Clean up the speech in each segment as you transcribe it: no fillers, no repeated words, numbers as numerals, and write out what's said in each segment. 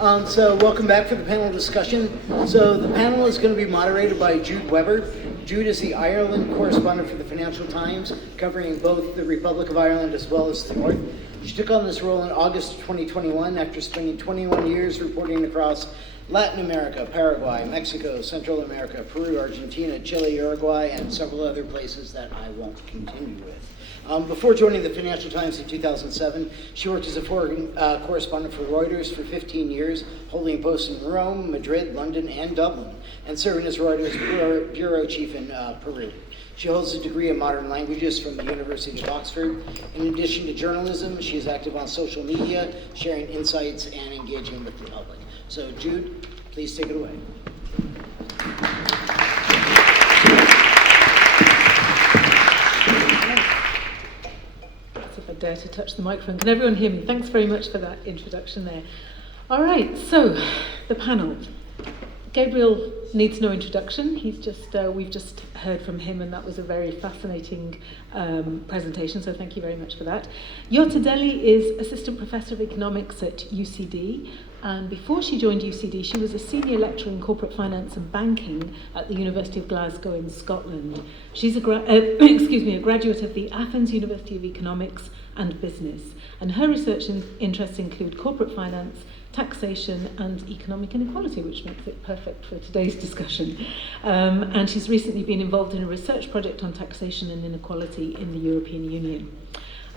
So welcome back for the panel discussion. So the panel is going to be moderated by Jude Webber. Jude is the Ireland correspondent for the Financial Times, covering both the Republic of Ireland as well as the North. She took on this role in August 2021 after spending 21 years reporting across Latin America, Paraguay, Mexico, Central America, Peru, Argentina, Chile, Uruguay, and several other places that I won't continue with. Before joining the Financial Times in 2007, she worked as a foreign correspondent for Reuters for 15 years, holding posts in Rome, Madrid, London, and Dublin, and serving as Reuters bureau chief in Peru. She holds a degree in modern languages from the University of Oxford. In addition to journalism, she is active on social media, sharing insights and engaging with the public. So Jude, please take it away. If I dare to touch the microphone. Can everyone hear me? Thanks very much for that introduction there. All right, so the panel. Gabriel needs no introduction. We've just heard from him, and that was a very fascinating presentation, so thank you very much for that. Jutta Deli is Assistant Professor of Economics at UCD, and before she joined UCD, she was a Senior Lecturer in Corporate Finance and Banking at the University of Glasgow in Scotland. She's a graduate of the Athens University of Economics and Business, and her research interests include corporate finance, taxation and economic inequality, which makes it perfect for today's discussion. And she's recently been involved in a research project on taxation and inequality in the European Union.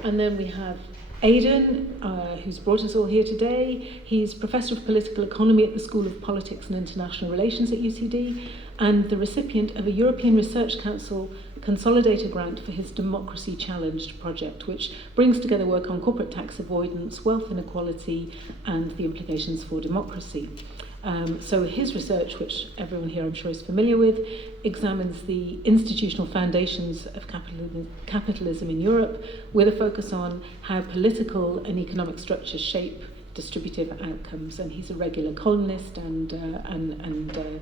And then we have Aidan, who's brought us all here today. He's Professor of Political Economy at the School of Politics and International Relations at UCD, and the recipient of a European Research Council Consolidator grant for his Democracy Challenged project, which brings together work on corporate tax avoidance, wealth inequality, and the implications for democracy. So his research, which everyone here I'm sure is familiar with, examines the institutional foundations of capitalism in Europe, with a focus on how political and economic structures shape distributive outcomes. And he's a regular columnist and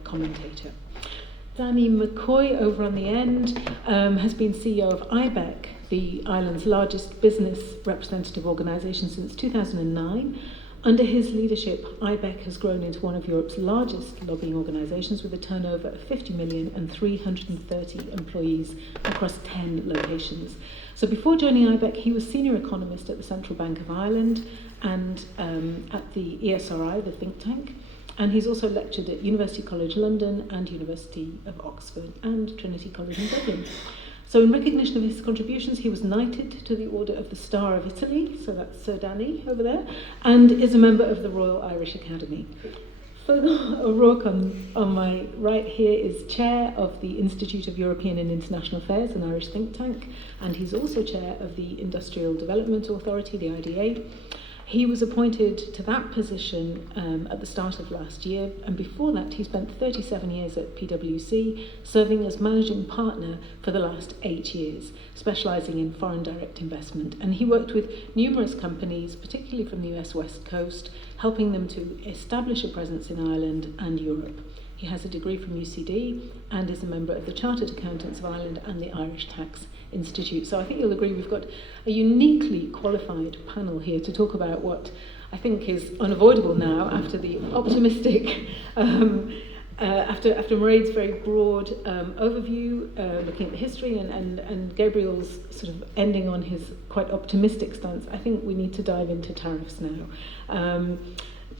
commentator. Danny McCoy, over on the end, has been CEO of IBEC, the island's largest business representative organisation, since 2009. Under his leadership, IBEC has grown into one of Europe's largest lobbying organisations, with a turnover of 50 million and 330 employees across 10 locations. So before joining IBEC, he was senior economist at the Central Bank of Ireland and at the ESRI, the think tank. And he's also lectured at University College London and University of Oxford and Trinity College in Dublin. So in recognition of his contributions, he was knighted to the Order of the Star of Italy, so that's Sir Danny over there, and is a member of the Royal Irish Academy. Fergal O'Rourke on my right here is chair of the Institute of European and International Affairs, an Irish think tank, and he's also chair of the Industrial Development Authority, the IDA. He was appointed to that position at the start of last year, and before that he spent 37 years at PwC, serving as managing partner for the last 8 years, specialising in foreign direct investment. And he worked with numerous companies, particularly from the US West Coast, helping them to establish a presence in Ireland and Europe. He has a degree from UCD and is a member of the Chartered Accountants of Ireland and the Irish Tax Institute. So I think you'll agree we've got a uniquely qualified panel here to talk about what I think is unavoidable now after the optimistic, after Mairead's very broad overview, looking at the history, and Gabriel's sort of ending on his quite optimistic stance. I think we need to dive into tariffs now.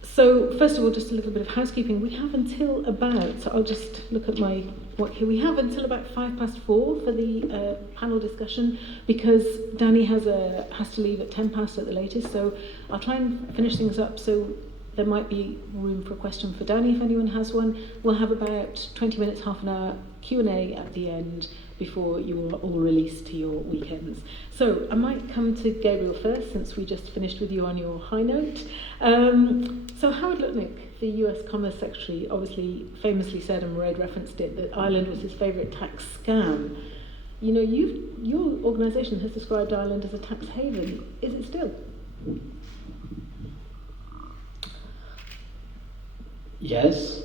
So first of all, just a little bit of housekeeping. We have until about, so I'll just look at my work here. We have until about 4:05 for the panel discussion, because Danny has to leave at 10 past at the latest. So I'll try and finish things up. So there might be room for a question for Danny if anyone has one. We'll have about 20 minutes, half an hour Q&A at the end before you are all released to your weekends. So I might come to Gabriel first, since we just finished with you on your high note. So Howard Lutnick, the US Commerce Secretary, obviously famously said, and Mairead referenced it, that Ireland was his favourite tax scam. You know, your organisation has described Ireland as a tax haven. Is it still? Yes.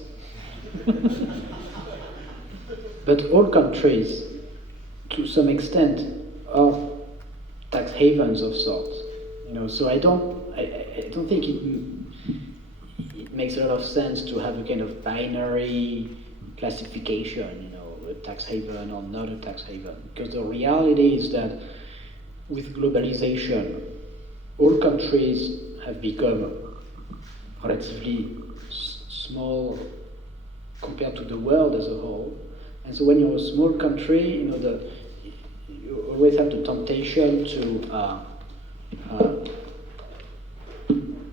But all countries, to some extent, are tax havens of sorts. You know, so I don't think it makes a lot of sense to have a kind of binary classification, a tax haven or not a tax haven. Because the reality is that with globalization, all countries have become relatively small compared to the world as a whole. And so when you're a small country, you always have the temptation to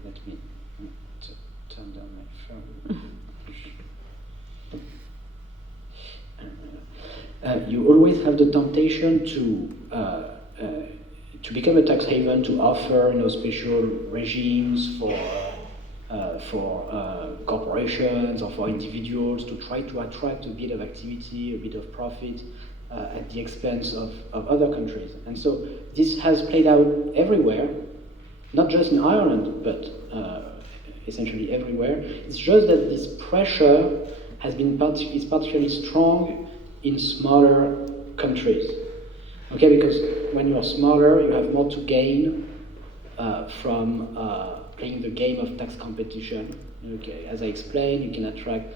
let me turn down my phone. You always have the temptation to become a tax haven, to offer special regimes for corporations or for individuals, to try to attract a bit of activity, a bit of profit at the expense of other countries. And so this has played out everywhere, not just in Ireland, but essentially everywhere. It's just that this pressure is particularly strong in smaller countries. Okay, because when you are smaller, you have more to gain from playing the game of tax competition. Okay, as I explained, you can attract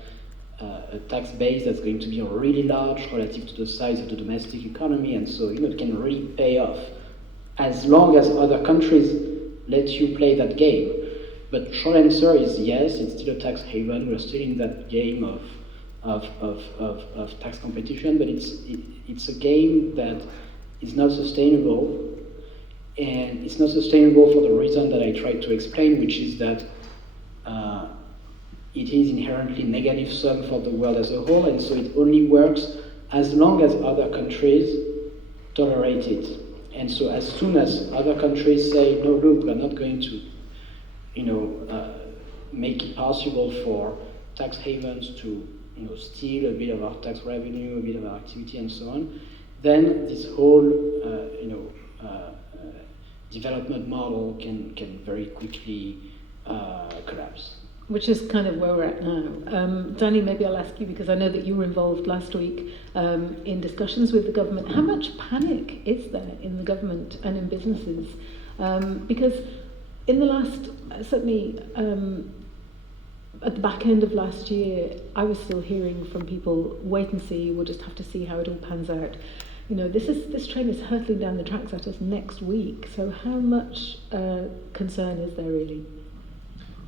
a tax base that's going to be really large relative to the size of the domestic economy, and so it can really pay off as long as other countries let you play that game. But short answer is yes, it's still a tax haven. We're still in that game of tax competition, but it's a game that is not sustainable. And it's not sustainable for the reason that I tried to explain, which is that it is inherently negative sum for the world as a whole, and so it only works as long as other countries tolerate it. And so as soon as other countries say, no, look, we're not going to make it possible for tax havens to steal a bit of our tax revenue, a bit of our activity, and so on, then this whole development model can very quickly collapse. Which is kind of where we're at now. Danny, maybe I'll ask you, because I know that you were involved last week in discussions with the government. How much panic is there in the government and in businesses? Because in the last, certainly at the back end of last year, I was still hearing from people, wait and see, we'll just have to see how it all pans out. This train is hurtling down the tracks at us next week. So how much concern is there really?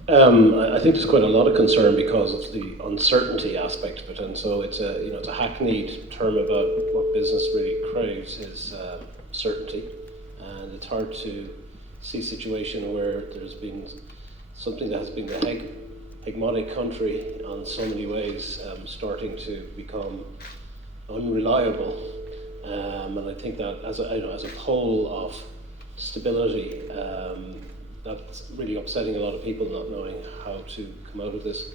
I think there's quite a lot of concern because of the uncertainty aspect of it, and so it's a hackneyed term about what business really craves is certainty, and it's hard to see a situation where there's been something that has been the hegemonic country on so many ways starting to become unreliable, and I think that as a pole of stability. That's really upsetting a lot of people, not knowing how to come out of this.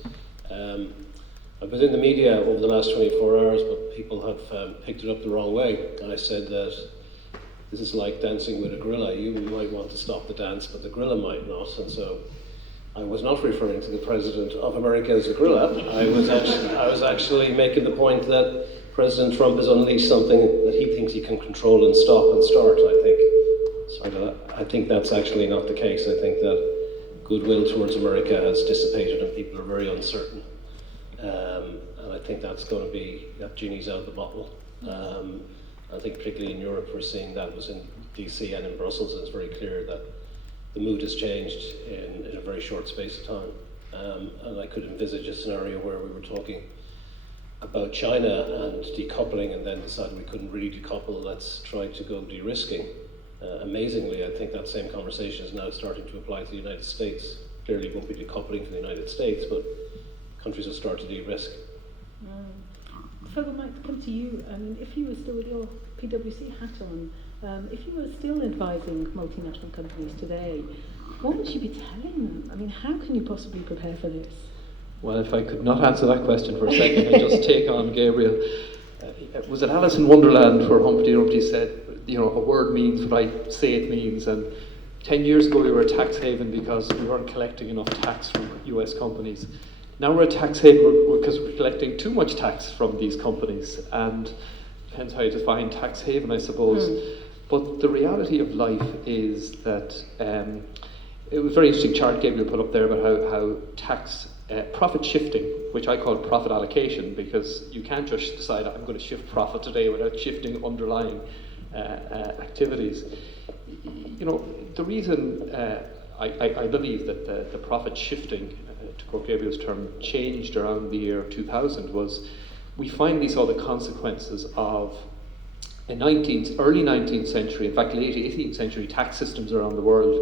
I've been in the media over the last 24 hours, but people have picked it up the wrong way. I said that this is like dancing with a gorilla. You might want to stop the dance, but the gorilla might not. And so I was not referring to the President of America as a gorilla. I was actually making the point that President Trump has unleashed something that he thinks he can control and stop and start, I think that's actually not the case. I think that goodwill towards America has dissipated and people are very uncertain. And I think that's going to be, that genie's out of the bottle. I think particularly in Europe we're seeing that. It was in DC and in Brussels, and it's very clear that the mood has changed in a very short space of time. And I could envisage a scenario where we were talking about China and decoupling and then decided we couldn't really decouple, let's try to go de-risking. Amazingly, I think that same conversation is now starting to apply to the United States. Clearly it won't be decoupling from the United States, but countries will start to de-risk. Phil, I might come to you. I mean, if you were still with your PwC hat on, if you were still advising multinational companies today, what would you be telling them? I mean, how can you possibly prepare for this? Well, if I could not answer that question for a second, I'd just take on Gabriel. Was it Alice in Wonderland where Humpty Dumpty said, a word means what I say it means, and 10 years ago we were a tax haven because we weren't collecting enough tax from US companies. Now we're a tax haven because we're collecting too much tax from these companies, and depends how you define tax haven, I suppose. But the reality of life is that it was a very interesting chart Gabriel put up there about how tax profit shifting, which I call profit allocation, because you can't just decide I'm going to shift profit today without shifting underlying activities. You know, the reason I believe that the profit shifting, to quote Gabriel's term, changed around the year 2000 was we finally saw the consequences of early 19th century, in fact late 18th century tax systems around the world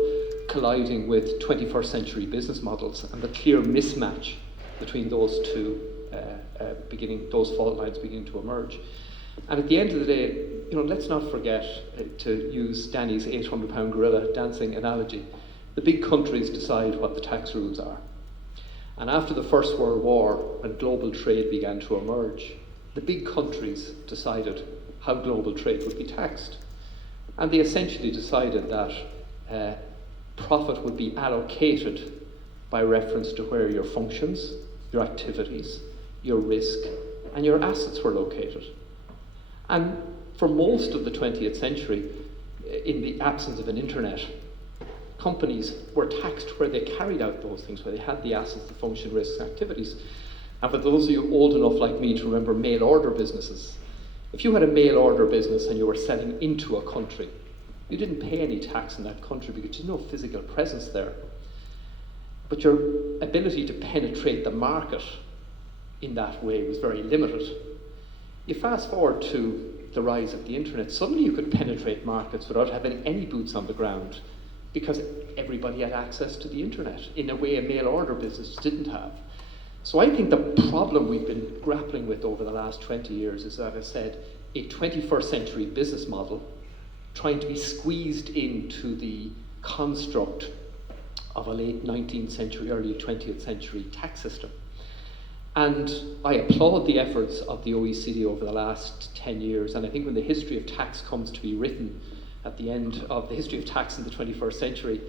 colliding with 21st century business models, and the clear mismatch between those two those fault lines beginning to emerge. And at the end of the day, you know, let's not forget, to use Danny's 800-pound gorilla dancing analogy, the big countries decide what the tax rules are. And after the First World War, when global trade began to emerge, the big countries decided how global trade would be taxed. And they essentially decided that profit would be allocated by reference to where your functions, your activities, your risk, and your assets were located. And for most of the 20th century, in the absence of an internet, companies were taxed where they carried out those things, where they had the assets, the function, risks, activities. And for those of you old enough like me to remember mail order businesses, if you had a mail order business and you were selling into a country, you didn't pay any tax in that country because you had no physical presence there. But your ability to penetrate the market in that way was very limited. You fast forward to the rise of the internet, suddenly you could penetrate markets without having any boots on the ground because everybody had access to the internet in a way a mail order business didn't have. So I think the problem we've been grappling with over the last 20 years is, as I said, a 21st century business model trying to be squeezed into the construct of a late 19th century, early 20th century tax system. And I applaud the efforts of the OECD over the last 10 years, and I think when the history of tax comes to be written at the end of the history of tax in the 21st century,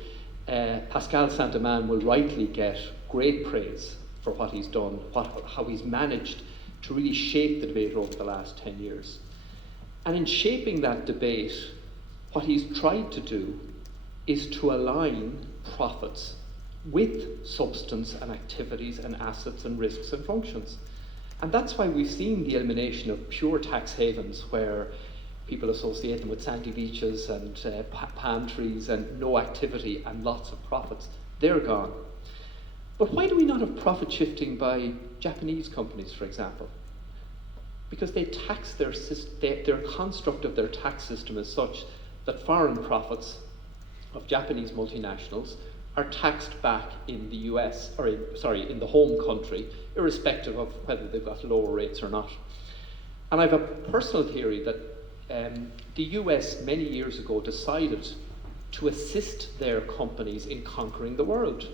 Pascal Saint-Amand will rightly get great praise for what he's done, how he's managed to really shape the debate over the last 10 years. And in shaping that debate, what he's tried to do is to align profits with substance and activities and assets and risks and functions. And that's why we've seen the elimination of pure tax havens where people associate them with sandy beaches and palm trees and no activity and lots of profits. They're gone. But why do we not have profit shifting by Japanese companies, for example? Because they tax their construct of their tax system is such that foreign profits of Japanese multinationals are taxed back in the US, in the home country, irrespective of whether they've got lower rates or not. And I have a personal theory that the US many years ago decided to assist their companies in conquering the world.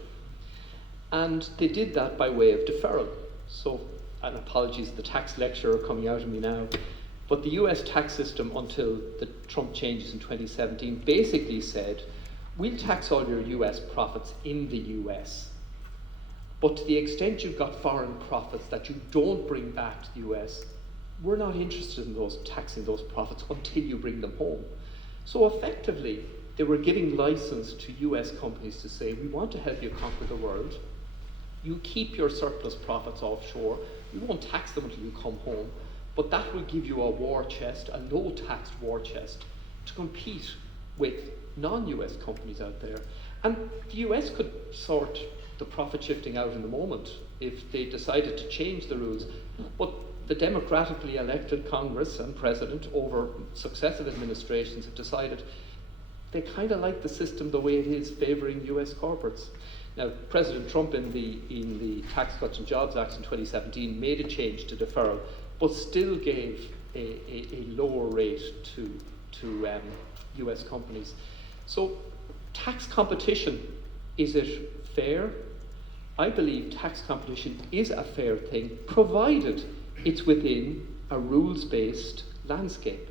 And they did that by way of deferral. So, and apologies, the tax lecturer coming out of me now, but the US tax system until the Trump changes in 2017 basically said, we'll tax all your US profits in the US, but to the extent you've got foreign profits that you don't bring back to the US, we're not interested in taxing those profits until you bring them home. So effectively, they were giving license to US companies to say, we want to help you conquer the world. You keep your surplus profits offshore. We won't tax them until you come home, but that will give you a war chest, a low-taxed war chest, to compete with non-US companies out there. And the US could sort the profit shifting out in the moment if they decided to change the rules. But the democratically elected Congress and President over successive administrations have decided they kind of like the system the way it is, favouring US corporates. Now, President Trump in the Tax Cuts and Jobs Act in 2017 made a change to deferral, but still gave a lower rate to US companies. So, tax competition, is it fair? I believe tax competition is a fair thing, provided it's within a rules-based landscape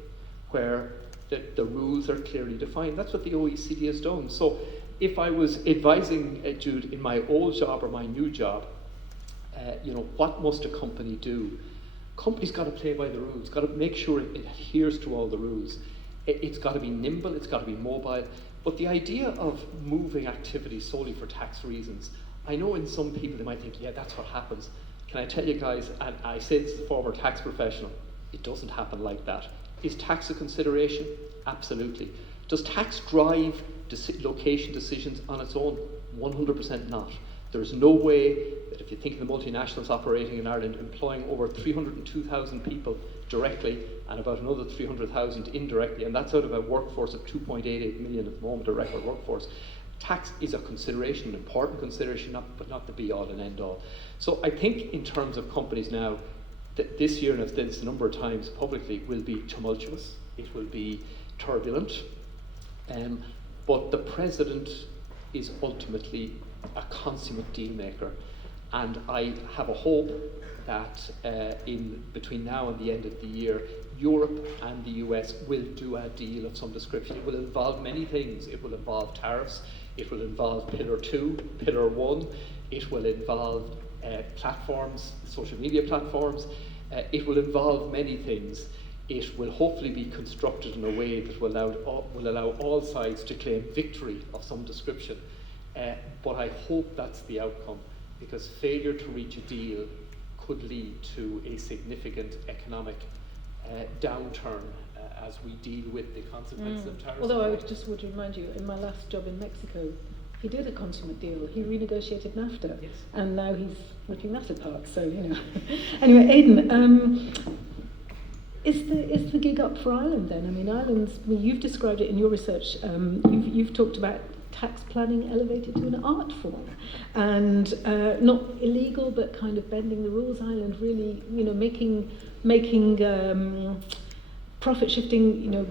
where the rules are clearly defined. That's what the OECD has done. So if I was advising Jude in my old job or my new job, what must a company do? Company's got to play by the rules, got to make sure it adheres to all the rules. It's got to be nimble, it's got to be mobile. But the idea of moving activities solely for tax reasons, I know in some people they might think, yeah, that's what happens. Can I tell you guys, and I say this as a former tax professional, it doesn't happen like that. Is tax a consideration? Absolutely. Does tax drive location decisions on its own? 100% not. There's no way that if you think of the multinationals operating in Ireland, employing over 302,000 people directly and about another 300,000 indirectly, and that's out of a workforce of 2.88 million at the moment, a record workforce. Tax is a consideration, an important consideration, but not the be-all and end-all. So I think in terms of companies now, that this year, and I've said this a number of times publicly, will be tumultuous, it will be turbulent, but the President is ultimately a consummate deal maker, and I have a hope that in between now and the end of the year, Europe and the US will do a deal of some description. It will involve many things. It will involve tariffs, it will involve Pillar 2, Pillar 1, it will involve platforms, social media platforms, it will involve many things. It will hopefully be constructed in a way that will allow all sides to claim victory of some description. But I hope that's the outcome, because failure to reach a deal could lead to a significant economic downturn as we deal with the consequences of tariffs. Although I just would remind you, in my last job in Mexico, he did a consummate deal. He renegotiated NAFTA, Yes. and now he's ripping that apart. So Anyway, Aidan, is the gig up for Ireland then? I mean, you've described it in your research. You've talked about tax planning elevated to an art form, and not illegal, but kind of bending the rules. Ireland really, making profit shifting,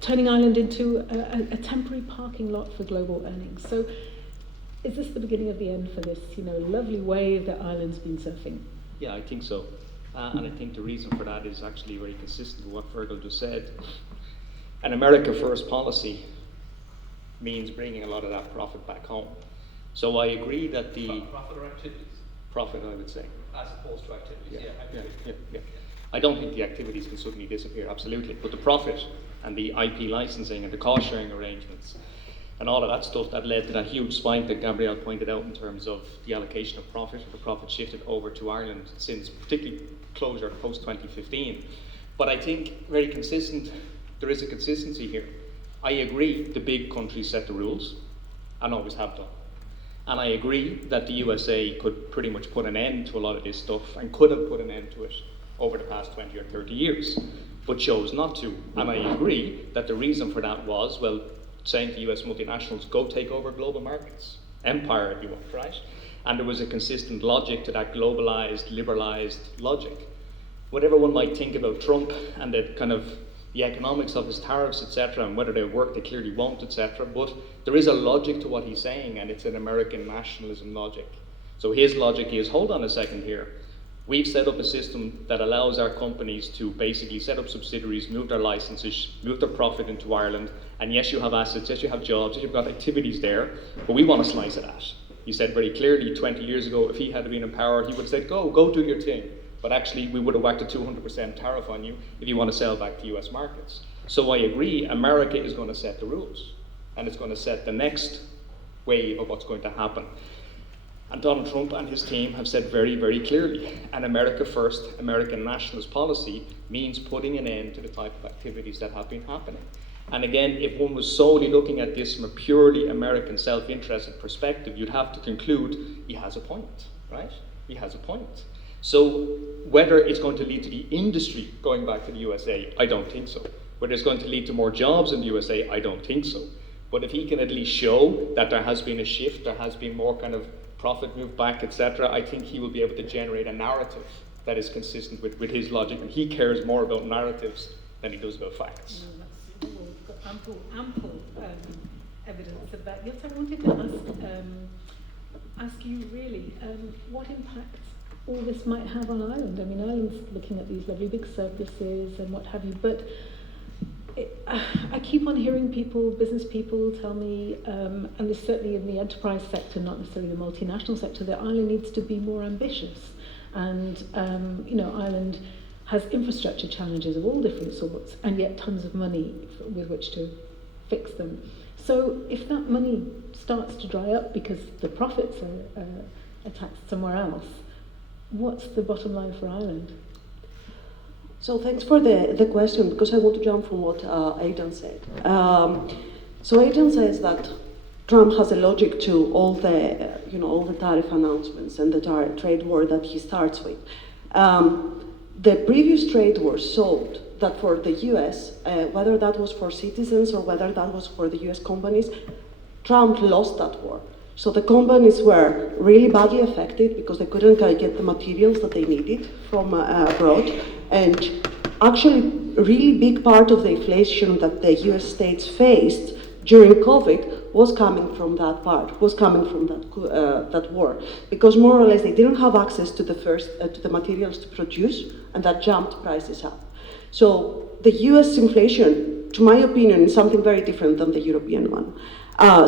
turning Ireland into a temporary parking lot for global earnings. So is this the beginning of the end for this, lovely wave that Ireland's been surfing? Yeah, I think so. And I think the reason for that is actually very consistent with what Virgil just said. An America First policy means bringing a lot of that profit back home. So I agree that the... Profit or activities? Profit, I would say. As opposed to activities, Yeah. I don't think the activities can suddenly disappear, absolutely. But the profit and the IP licensing and the cost sharing arrangements and all of that stuff that led to that huge spike that Gabriel pointed out in terms of the allocation of profit, or the profit shifted over to Ireland since particularly closure post-2015. But I think very consistent, there is a consistency here. I agree the big countries set the rules and always have done. And I agree that the USA could pretty much put an end to a lot of this stuff and could have put an end to it over the past 20 or 30 years, but chose not to. And I agree that the reason for that was, well, saying to US multinationals, go take over global markets, empire if you want, right? And there was a consistent logic to that globalized, liberalized logic. Whatever one might think about Trump and the kind of the economics of his tariffs, etc., and whether they work, they clearly won't, etc., but there is a logic to what he's saying, and it's an American nationalism logic. So his logic is, hold on a second here, we've set up a system that allows our companies to basically set up subsidiaries, move their licenses, move their profit into Ireland, and yes, you have assets, yes, you have jobs, yes, you've got activities there, but we want a slice of that. He said very clearly 20 years ago, if he had been in power, he would have said, go do your thing. But actually, we would have whacked a 200% tariff on you if you want to sell back to US markets. So I agree, America is going to set the rules, and it's going to set the next wave of what's going to happen. And Donald Trump and his team have said very, very clearly, an America First, American nationalist policy means putting an end to the type of activities that have been happening. And again, if one was solely looking at this from a purely American self-interested perspective, you'd have to conclude he has a point, right? He has a point. So whether it's going to lead to the industry going back to the USA, I don't think so. Whether it's going to lead to more jobs in the USA, I don't think so. But if he can at least show that there has been a shift, there has been more kind of profit move back, etc., I think he will be able to generate a narrative that is consistent with his logic, and he cares more about narratives than he does about facts. We've got ample evidence of that. Yes, I wanted to ask you really what impact all this might have on Ireland. I mean, Ireland's looking at these lovely big surpluses and what have you, but I keep on hearing business people tell me, and this certainly in the enterprise sector, not necessarily the multinational sector, that Ireland needs to be more ambitious. And, Ireland has infrastructure challenges of all different sorts, and yet tons of money with which to fix them. So if that money starts to dry up because the profits are taxed somewhere else, what's the bottom line for Ireland? So thanks for the question, because I want to jump from what Aidan said. So Aidan says that Trump has a logic to all the tariff announcements and the trade war that he starts with. The previous trade war showed that for the US, whether that was for citizens or whether that was for the US companies, Trump lost that war. So the companies were really badly affected because they couldn't get the materials that they needed from abroad. And actually, a really big part of the inflation that the US states faced during COVID was coming from that that war. Because more or less they didn't have access to the materials to produce, and that jumped prices up. So the US inflation, to my opinion, is something very different than the European one.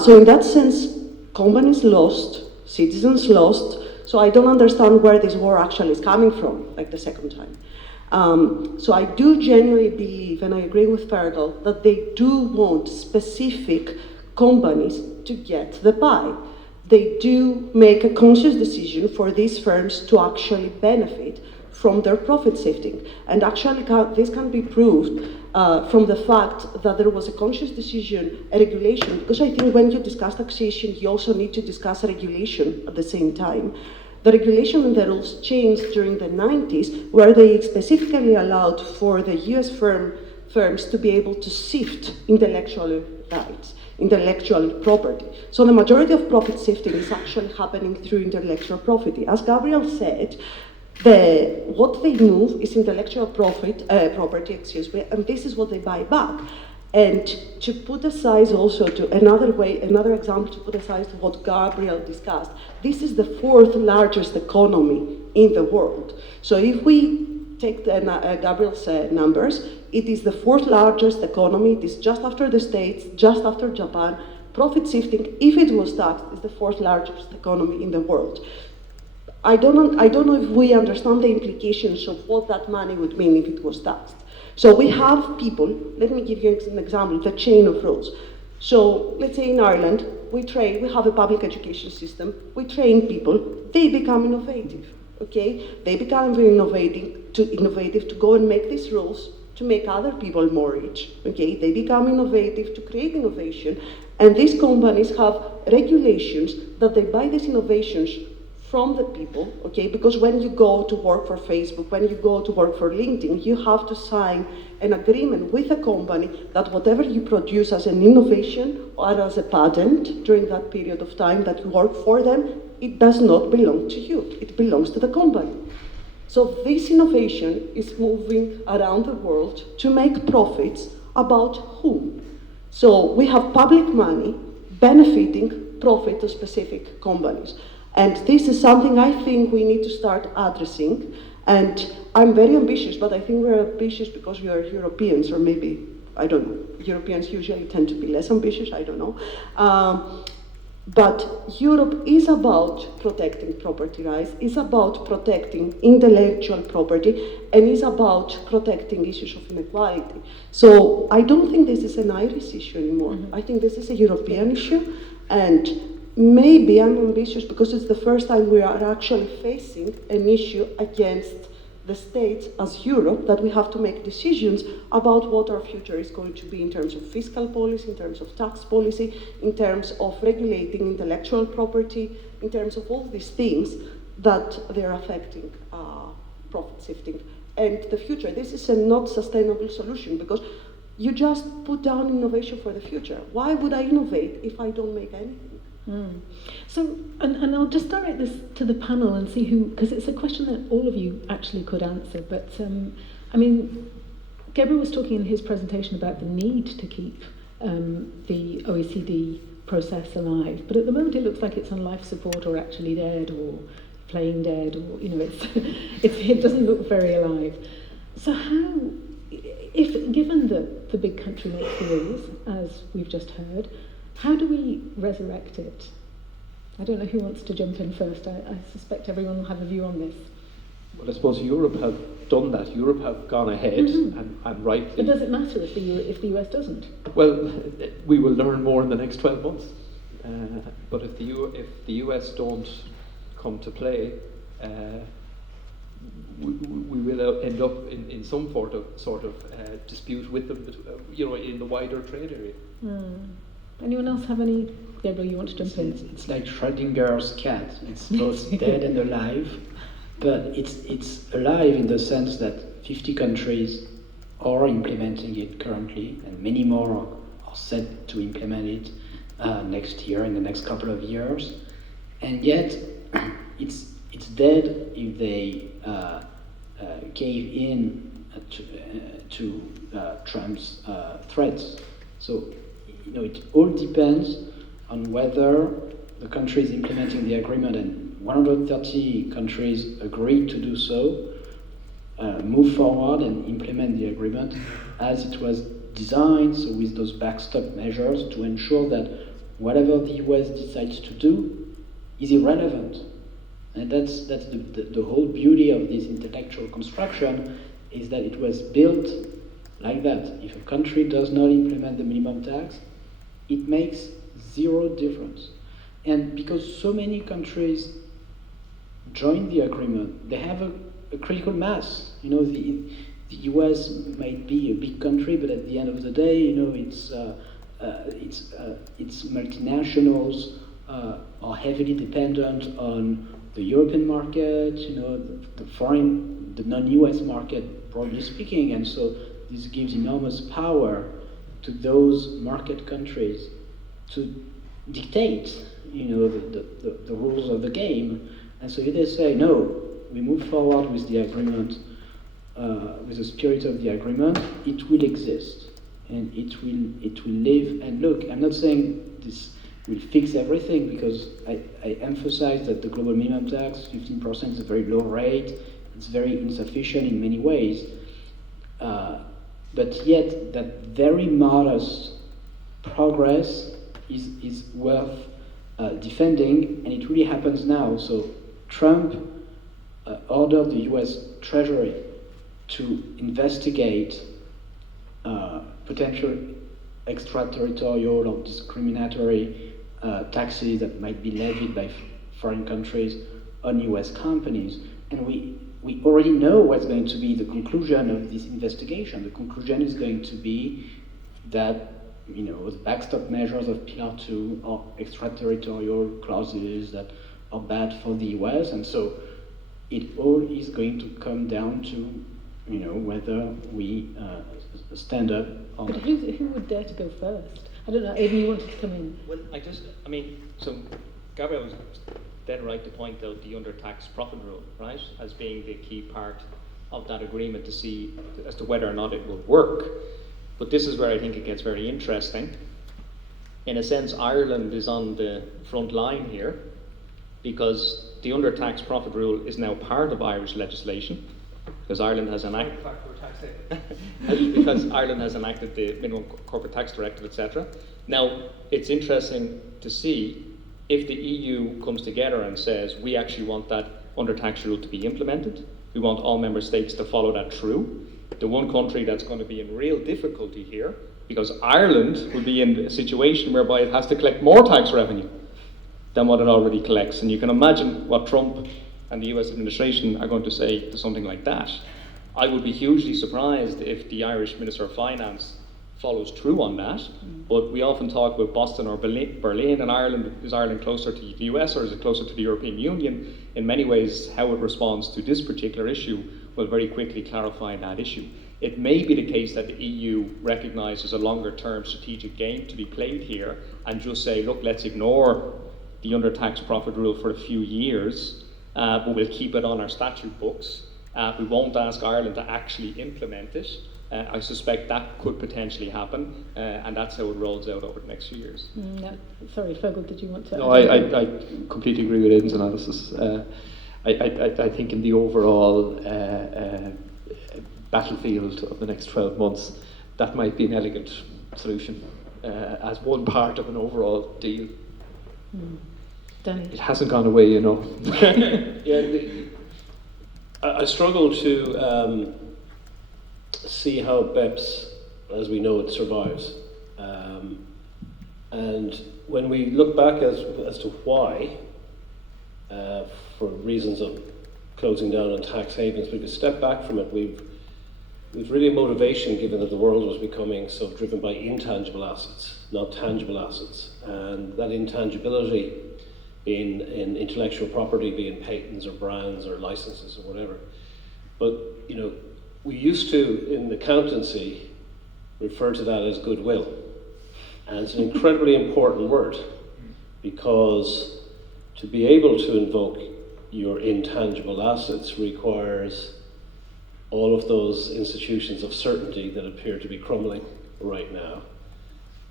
So in that sense, companies lost, citizens lost, so I don't understand where this war actually is coming from, like the second time. So I do genuinely believe, and I agree with Fergal, that they do want specific companies to get the pie. They do make a conscious decision for these firms to actually benefit from their profit shifting. And actually this can be proved from the fact that there was a conscious decision, a regulation, because I think when you discuss taxation, you also need to discuss regulation at the same time. The regulation and the rules changed during the 90s, where they specifically allowed for the US firms to be able to sift intellectual rights, intellectual property. So the majority of profit shifting is actually happening through intellectual property. As Gabriel said, what they move is intellectual property, and this is what they buy back. And to put aside also to another example to put aside to what Gabriel discussed, this is the fourth largest economy in the world. So if we take Gabriel's numbers, it is the fourth largest economy. It is just after the States, just after Japan. Profit shifting, if it was taxed, is the fourth largest economy in the world. I don't know if we understand the implications of what that money would mean if it was taxed. So we have people, let me give you an example, the chain of rules. So let's say in Ireland, we have a public education system, we train people, they become innovative, okay? They become very innovative to go and make these rules to make other people more rich, okay? They become innovative to create innovation, and these companies have regulations that they buy these innovations from the people, okay? Because when you go to work for Facebook, when you go to work for LinkedIn, you have to sign an agreement with a company that whatever you produce as an innovation or as a patent during that period of time that you work for them, it does not belong to you. It belongs to the company. So this innovation is moving around the world to make profits about whom? So we have public money benefiting profit to specific companies. And this is something I think we need to start addressing. And I'm very ambitious, but I think we're ambitious because we are Europeans, or maybe, I don't know. Europeans usually tend to be less ambitious, I don't know. But Europe is about protecting property rights, is about protecting intellectual property, and is about protecting issues of inequality. So I don't think this is an Irish issue anymore. Mm-hmm. I think this is a European issue, and maybe I'm ambitious because it's the first time we are actually facing an issue against the States as Europe, that we have to make decisions about what our future is going to be in terms of fiscal policy, in terms of tax policy, in terms of regulating intellectual property, in terms of all these things that they're affecting profit shifting. And the future, this is a not sustainable solution because you just put down innovation for the future. Why would I innovate if I don't make anything? Mm. So, and I'll just direct this to the panel and see who, because it's a question that all of you actually could answer, but I mean, Gabriel was talking in his presentation about the need to keep the OECD process alive, but at the moment it looks like it's on life support or actually dead or playing dead, or, you know, it doesn't look very alive. So how, if given that the big country makes the rules, as we've just heard, how do we resurrect it? I don't know who wants to jump in first. I suspect everyone will have a view on this. Well, I suppose Europe have done that. Europe have gone ahead and rightly. But does it matter if the US doesn't? Well, we will learn more in the next 12 months. But if the US don't come to play, we will end up in some sort of dispute with them, in the wider trade area. Anyone else have any? Gabriel, you want to jump in? It's like Schrodinger's cat. It's both dead and alive, but it's alive in the sense that 50 countries are implementing it currently, and many more are set to implement it next year, in the next couple of years, and yet it's dead if they cave in to Trump's threats. So it all depends on whether the countries implementing the agreement, and 130 countries agreed to do so, move forward and implement the agreement as it was designed, so with those backstop measures to ensure that whatever the US decides to do is irrelevant. And that's the whole beauty of this intellectual construction, is that it was built like that. If a country does not implement the minimum tax, it makes zero difference. And because so many countries join the agreement, they have a critical mass. The US might be a big country, but at the end of the day, its multinationals are heavily dependent on the European market, the non-US market, broadly speaking, and so this gives enormous power to those market countries to dictate, the rules of the game. And so if they say, no, we move forward with the agreement, with the spirit of the agreement, it will exist, and it will live. And look, I'm not saying this will fix everything, because I emphasize that the global minimum tax, 15%, is a very low rate. It's very insufficient in many ways. But yet, that very modest progress is worth defending, and it really happens now. So Trump ordered the US Treasury to investigate potential extraterritorial or discriminatory taxes that might be levied by foreign countries on US companies. And we already know what's going to be the conclusion of this investigation. The conclusion is going to be that the backstop measures of Pillar 2 are extraterritorial clauses that are bad for the US, and so it all is going to come down to whether we stand up on. But who would dare to go first? I don't know. Aidan, you wanted to come in. Well, so Gabriel was dead right to point out the undertax profit rule, right, as being the key part of that agreement to see as to whether or not it will work. But this is where I think it gets very interesting. In a sense, Ireland is on the front line here, because the undertax profit rule is now part of Irish legislation, because Ireland has enacted the minimum corporate tax directive, etc. Now, it's interesting to see if the EU comes together and says, we actually want that undertax rule to be implemented, we want all member states to follow that through. The one country that's going to be in real difficulty here, because Ireland will be in a situation whereby it has to collect more tax revenue than what it already collects. And you can imagine what Trump and the US administration are going to say to something like that. I would be hugely surprised if the Irish Minister of Finance follows through on that. But we often talk about Boston or Berlin, and Ireland. Is Ireland closer to the US or is it closer to the European Union? In many ways, how it responds to this particular issue will very quickly clarify that issue. It may be the case that the EU recognises a longer-term strategic game to be played here and just say, look, let's ignore the undertax profit rule for a few years, but we'll keep it on our statute books. We won't ask Ireland to actually implement it. I suspect that could potentially happen, and that's how it rolls out over the next few years. No. Sorry, Fergal, did you want to? No, I completely agree with Aidan's analysis. I think in the overall battlefield of the next 12 months, that might be an elegant solution as one part of an overall deal. Danny? It hasn't gone away, Yeah, I struggle to see how BEPS, as we know it, survives. And when we look back as to why, for reasons of closing down on tax havens, we could step back from it. We've really a motivation, given that the world was becoming so driven by intangible assets, not tangible assets. And that intangibility being in intellectual property, being patents or brands or licenses or whatever. But, you know, we used to, in accountancy, refer to that as goodwill. And it's an incredibly important word, because to be able to invoke your intangible assets requires all of those institutions of certainty that appear to be crumbling right now,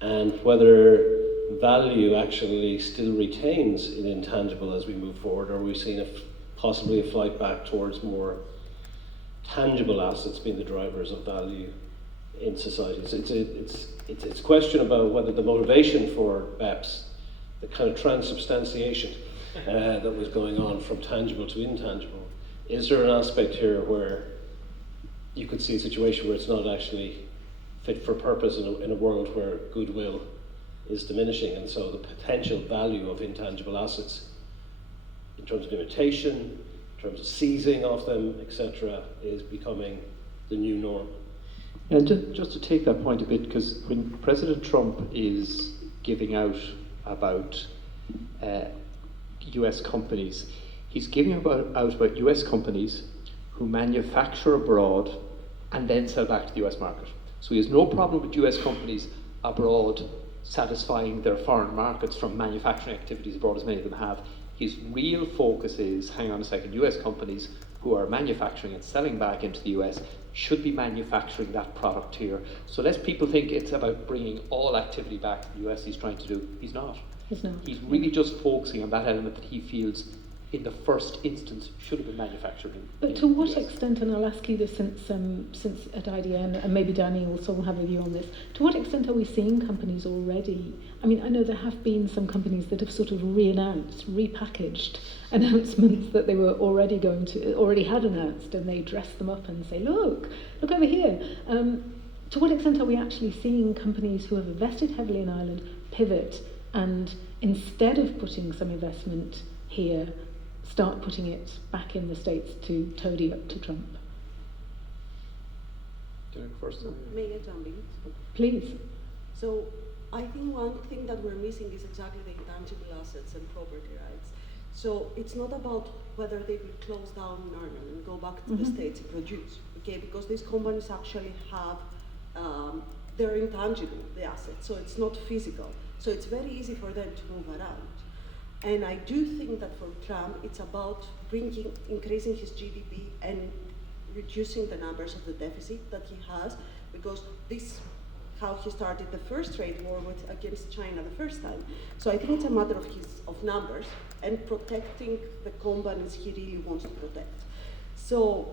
and whether value actually still retains an intangible as we move forward, or we've seen possibly a flight back towards more tangible assets being the drivers of value in societies. It's a question about whether the motivation for BEPS, the kind of transubstantiation that was going on from tangible to intangible, is there an aspect here where you could see a situation where it's not actually fit for purpose in a world where goodwill is diminishing, and so the potential value of intangible assets in terms of imitation, in terms of seizing of them, etc., is becoming the new norm? Yeah, just to take that point a bit, because when President Trump is giving out about US companies, he's giving out about US companies who manufacture abroad and then sell back to the US market. So he has no problem with US companies abroad satisfying their foreign markets from manufacturing activities abroad, as many of them have. His real focus is, hang on a second, US companies who are manufacturing and selling back into the US should be manufacturing that product here. So lest people think it's about bringing all activity back to the US, he's trying to do. He's not. He's really just focusing on that element that he feels in the first instance should have been manufactured in. But to what extent, and I'll ask you this since at IDN, and maybe Danny also will have a view on this, to what extent are we seeing companies already? I mean, I know there have been some companies that have sort of repackaged announcements that they were already had announced, and they dress them up and say, look over here. To what extent are we actually seeing companies who have invested heavily in Ireland pivot and instead of putting some investment here, start putting it back in the States to toady up to Trump? Do you go first? May I jump in? Please. So I think one thing that we're missing is exactly the intangible assets and property rights. So it's not about whether they will close down in Ireland and go back to the States and produce, okay? Because these companies actually have, they're intangible, the assets, so it's not physical. So it's very easy for them to move around. And I do think that for Trump, it's about increasing his GDP and reducing the numbers of the deficit that he has, because this how he started the first trade war against China the first time. So I think it's a matter of numbers and protecting the companies he really wants to protect. So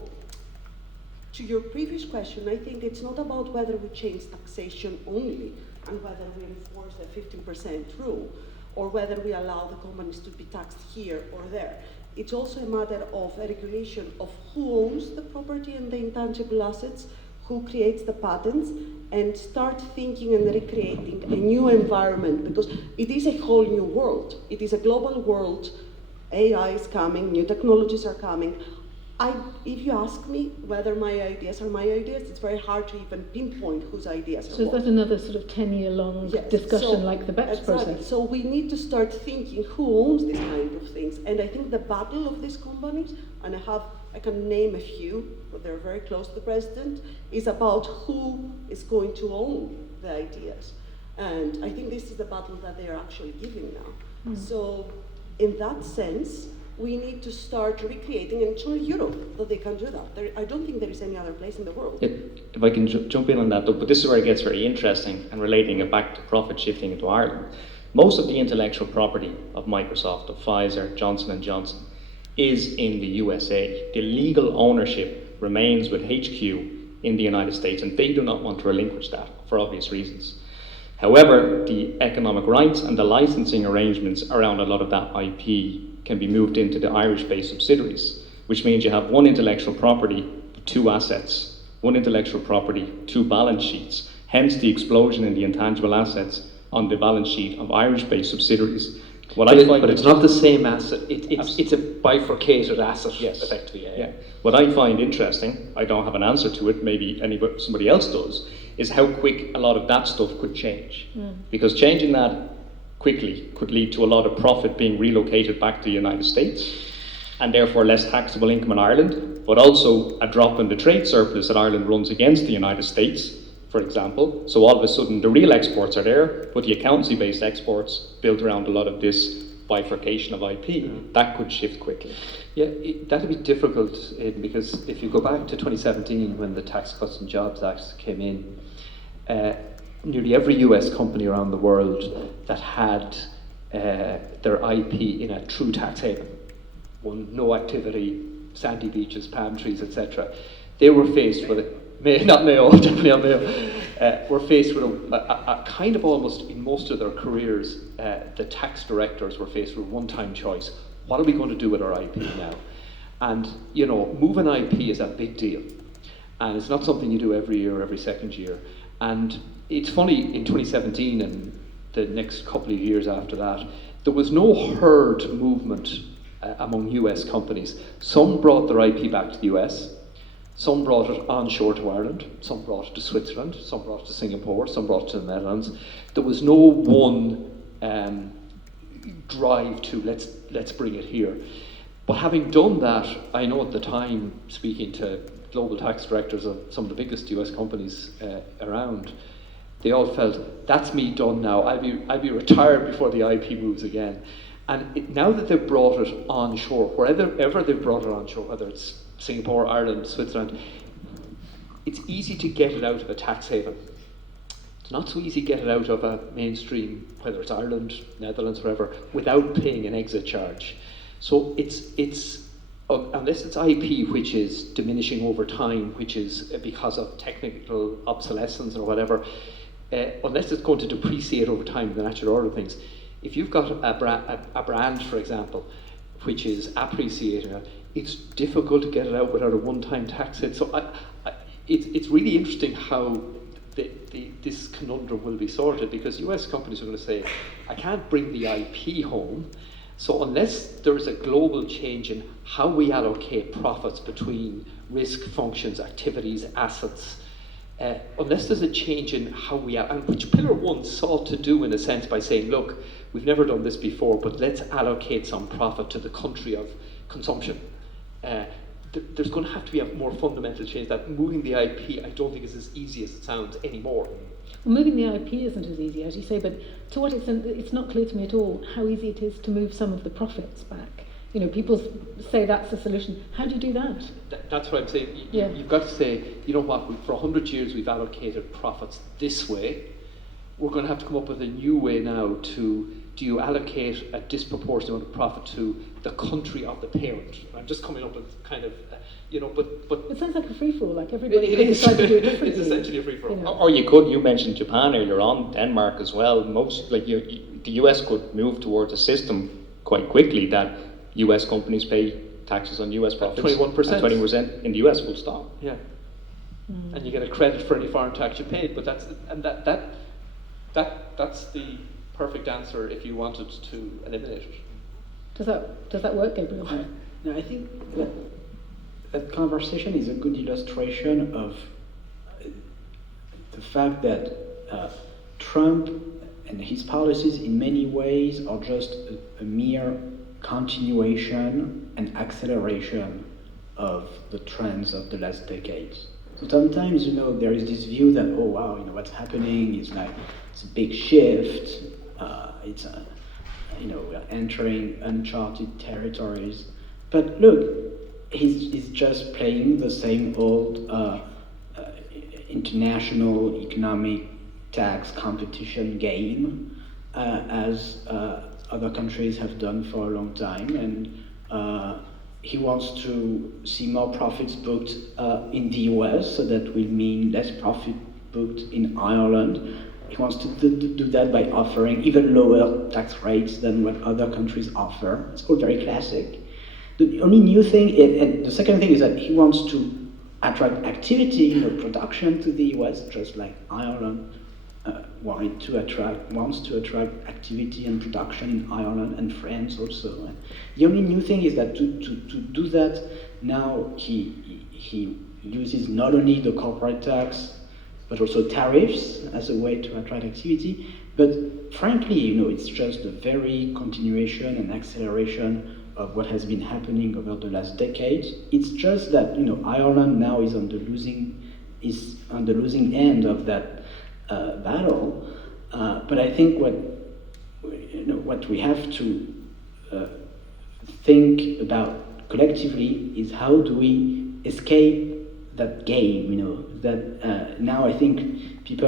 to your previous question, I think it's not about whether we change taxation only and whether we enforce the 15% rule, or whether we allow the companies to be taxed here or there. It's also a matter of a regulation of who owns the property and the intangible assets, who creates the patents, and start thinking and recreating a new environment, because it is a whole new world. It is a global world. AI is coming, new technologies are coming. If you ask me whether my ideas are my ideas, it's very hard to even pinpoint whose ideas are So is what. that another sort of 10-year-long discussion like the BEPS process? So we need to start thinking who owns these kind of things. And I think the battle of these companies, and I can name a few, but they're very close to the president, is about who is going to own the ideas. And I think this is the battle that they are actually giving now. So in that sense, we need to start recreating, and show Europe that they can do that. I don't think there is any other place in the world. If I can jump in on that, though, but this is where it gets very interesting, and relating it back to profit shifting into Ireland. Most of the intellectual property of Microsoft, of Pfizer, Johnson & Johnson, is in the USA. The legal ownership remains with HQ in the United States, and they do not want to relinquish that for obvious reasons. However, the economic rights and the licensing arrangements around a lot of that IP can be moved into the Irish-based subsidiaries. which means you have one intellectual property, two assets, one intellectual property, two balance sheets, hence the explosion in the intangible assets on the balance sheet of Irish-based subsidiaries. But it's not the same asset. It's a bifurcated asset, yes, effectively. Yeah. What I find interesting, I don't have an answer to it, maybe somebody else does, is how quick a lot of that stuff could change. Because changing that quickly could lead to a lot of profit being relocated back to the United States, and therefore less taxable income in Ireland, but also a drop in the trade surplus that Ireland runs against the United States, for example. So all of a sudden the real exports are there, but the accountancy-based exports built around a lot of this bifurcation of IP, that could shift quickly. Yeah, that'd be difficult, Aidan, because if you go back to 2017 when the Tax Cuts and Jobs Act came in, nearly every US company around the world that had their IP in a true tax haven, no activity, sandy beaches, palm trees, etc., they were faced with were faced with a kind of almost, in most of their careers, the tax directors were faced with a one-time choice. What are we going to do with our IP now? And, moving IP is a big deal. And it's not something you do every year or every second year. And it's funny, in 2017 and the next couple of years after that, there was no herd movement among US companies. Some brought their IP back to the US, some brought it onshore to Ireland, some brought it to Switzerland, some brought it to Singapore, some brought it to the Netherlands. There was no one drive to let's bring it here. But having done that, I know at the time, speaking to global tax directors of some of the biggest US companies around, they all felt, that's me done now. I'll be retired before the IP moves again. And now that they've brought it onshore, wherever they've brought it onshore, whether it's Singapore, Ireland, Switzerland, it's easy to get it out of a tax haven. It's not so easy to get it out of a mainstream, whether it's Ireland, Netherlands, wherever, without paying an exit charge. So it's unless it's IP which is diminishing over time, which is because of technical obsolescence or whatever, unless it's going to depreciate over time, the natural order of things. If you've got a brand, for example, which is appreciating, it's difficult to get it out without a one-time tax hit. So it's really interesting how this conundrum will be sorted, because US companies are going to say, I can't bring the IP home, so unless there is a global change in how we allocate profits between risk functions, activities, assets, unless there's a change in how and which Pillar 1 sought to do in a sense by saying, look, we've never done this before, but let's allocate some profit to the country of consumption. There's going to have to be a more fundamental change. That moving the IP, I don't think is as easy as it sounds anymore. Well, moving the IP isn't as easy, as you say, but to what extent, it's not clear to me at all how easy it is to move some of the profits back. People say that's the solution. How do you do that? That's what I'm saying. You've got to say, you know what, for 100 years we've allocated profits this way. We're going to have to come up with a new way now do you allocate a disproportionate amount of profit to the country of the parent? I'm just coming up with kind of, but... It sounds like a free-for-all, like everybody could decide to do it differently. It's essentially a free-for-all. Or you mentioned Japan earlier on, Denmark as well. The US could move towards a system quite quickly that US companies pay taxes on US profits. 21%. And 20% in the US will stop. Yeah. And you get a credit for any foreign tax you paid, but that's the perfect answer if you wanted to eliminate it. Does that work, Gabriel? No, I think that conversation is a good illustration of the fact that Trump and his policies in many ways are just a mere continuation and acceleration of the trends of the last decades. So sometimes, there is this view that, oh wow, what's happening is like, it's a big shift, we're entering uncharted territories. But look, he's just playing the same old international economic tax competition game as other countries have done for a long time, and he wants to see more profits booked in the US, so that will mean less profit booked in Ireland. He wants to do that by offering even lower tax rates than what other countries offer. It's all very classic. The only new thing, and the second thing is that he wants to attract activity, production to the US, just like Ireland wants to attract activity and production in Ireland and France also. And the only new thing is that to do that, now he uses not only the corporate tax, but also tariffs as a way to attract activity. But frankly, it's just a very continuation and acceleration of what has been happening over the last decade. It's just that Ireland now is on the losing end of that battle. But I think what we have to think about collectively is how do we escape that game. That now I think people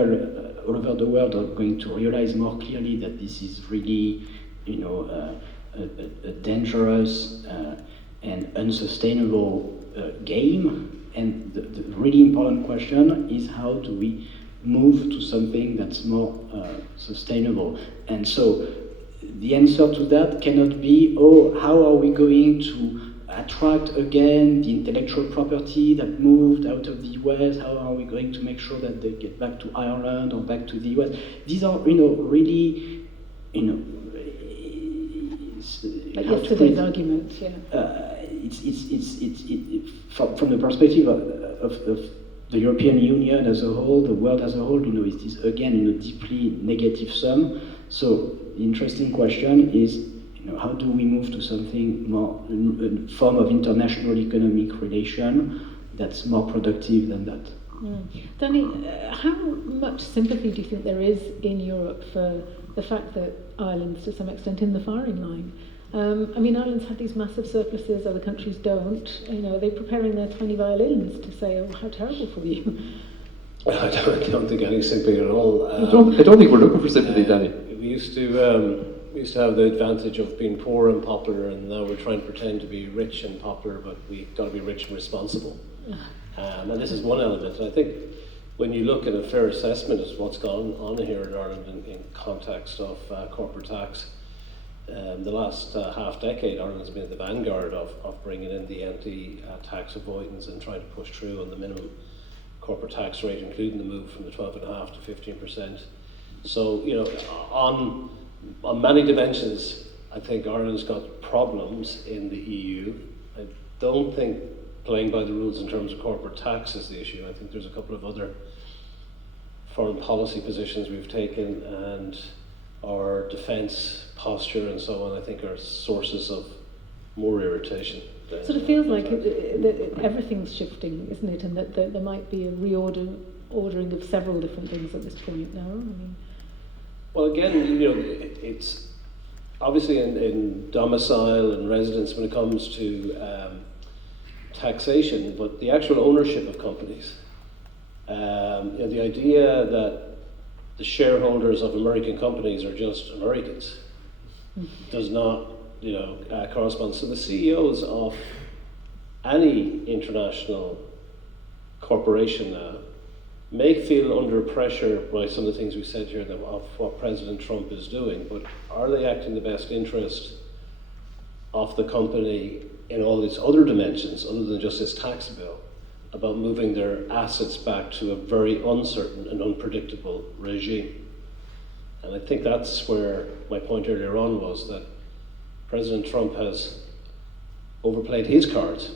all over the world are going to realize more clearly that this is really a dangerous and unsustainable game. And the really important question is how do we move to something that's more sustainable? And so the answer to that cannot be, how are we going to attract again the intellectual property that moved out of the US? How are we going to make sure that they get back to Ireland or back to the US? These are, really, like yesterday's argument, yeah. It's from the perspective of the European Union as a whole, the world as a whole, it is again deeply negative sum. So the interesting question is, how do we move to something more, a form of international economic relation that's more productive than that? Danny, how much sympathy do you think there is in Europe for the fact that Ireland's to some extent in the firing line? Ireland's had these massive surpluses, other countries don't. Are they preparing their tiny violins to say, how terrible for you? I don't think any sympathy at all. I don't think we're looking for sympathy, Danny. We used to have the advantage of being poor and popular, and now we're trying to pretend to be rich and popular, but we've got to be rich and responsible. And this is one element. And I think when you look at a fair assessment of what's gone on here in Ireland in context of corporate tax, the last half decade, Ireland has been at the vanguard of bringing in the anti-tax avoidance and trying to push through on the minimum corporate tax rate, including the move from the 12.5% to 15%. So, on many dimensions, I think Ireland's got problems in the EU. I don't think playing by the rules in terms of corporate tax is the issue. I think there's a couple of other foreign policy positions we've taken, and our defence posture and so on, I think, are sources of more irritation. It sort of feels like that everything's shifting, isn't it? And that there might be a reordering of several different things at this point now. Well, again, it's obviously in domicile and residence when it comes to taxation, but the actual ownership of companies. The idea that the shareholders of American companies are just Americans does not, correspond. So the CEOs of any international corporation now may feel under pressure by some of the things we said here of what President Trump is doing, but are they acting in the best interest of the company in all its other dimensions, other than just this tax bill, about moving their assets back to a very uncertain and unpredictable regime? And I think that's where my point earlier on was, that President Trump has overplayed his cards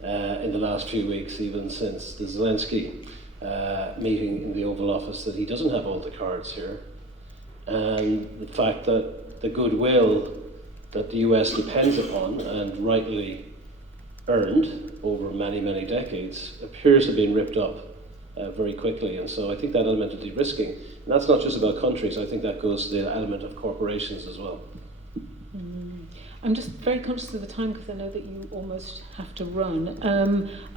in the last few weeks, even since the Zelensky meeting in the Oval Office, that he doesn't have all the cards here. And the fact that the goodwill that the US depends upon, and rightly earned over many, many decades, appears to have been ripped up very quickly. And so I think that element of de-risking, and that's not just about countries, I think that goes to the element of corporations as well. I'm just very conscious of the time because I know that you almost have to run.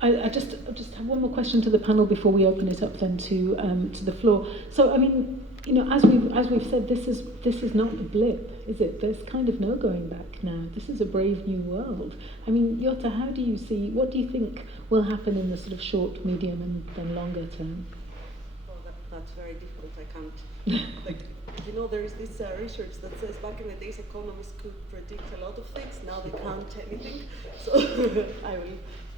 I just have one more question to the panel before we open it up then to the floor. So as we've said, this is not a blip, is it? There's kind of no going back now. This is a brave new world. Jutta, what do you think will happen in the sort of short, medium, and then longer term? Well, That's very difficult. I can't. Like, you know, there is this research that says back in the days economists could predict a lot of things. Now they can't anything. So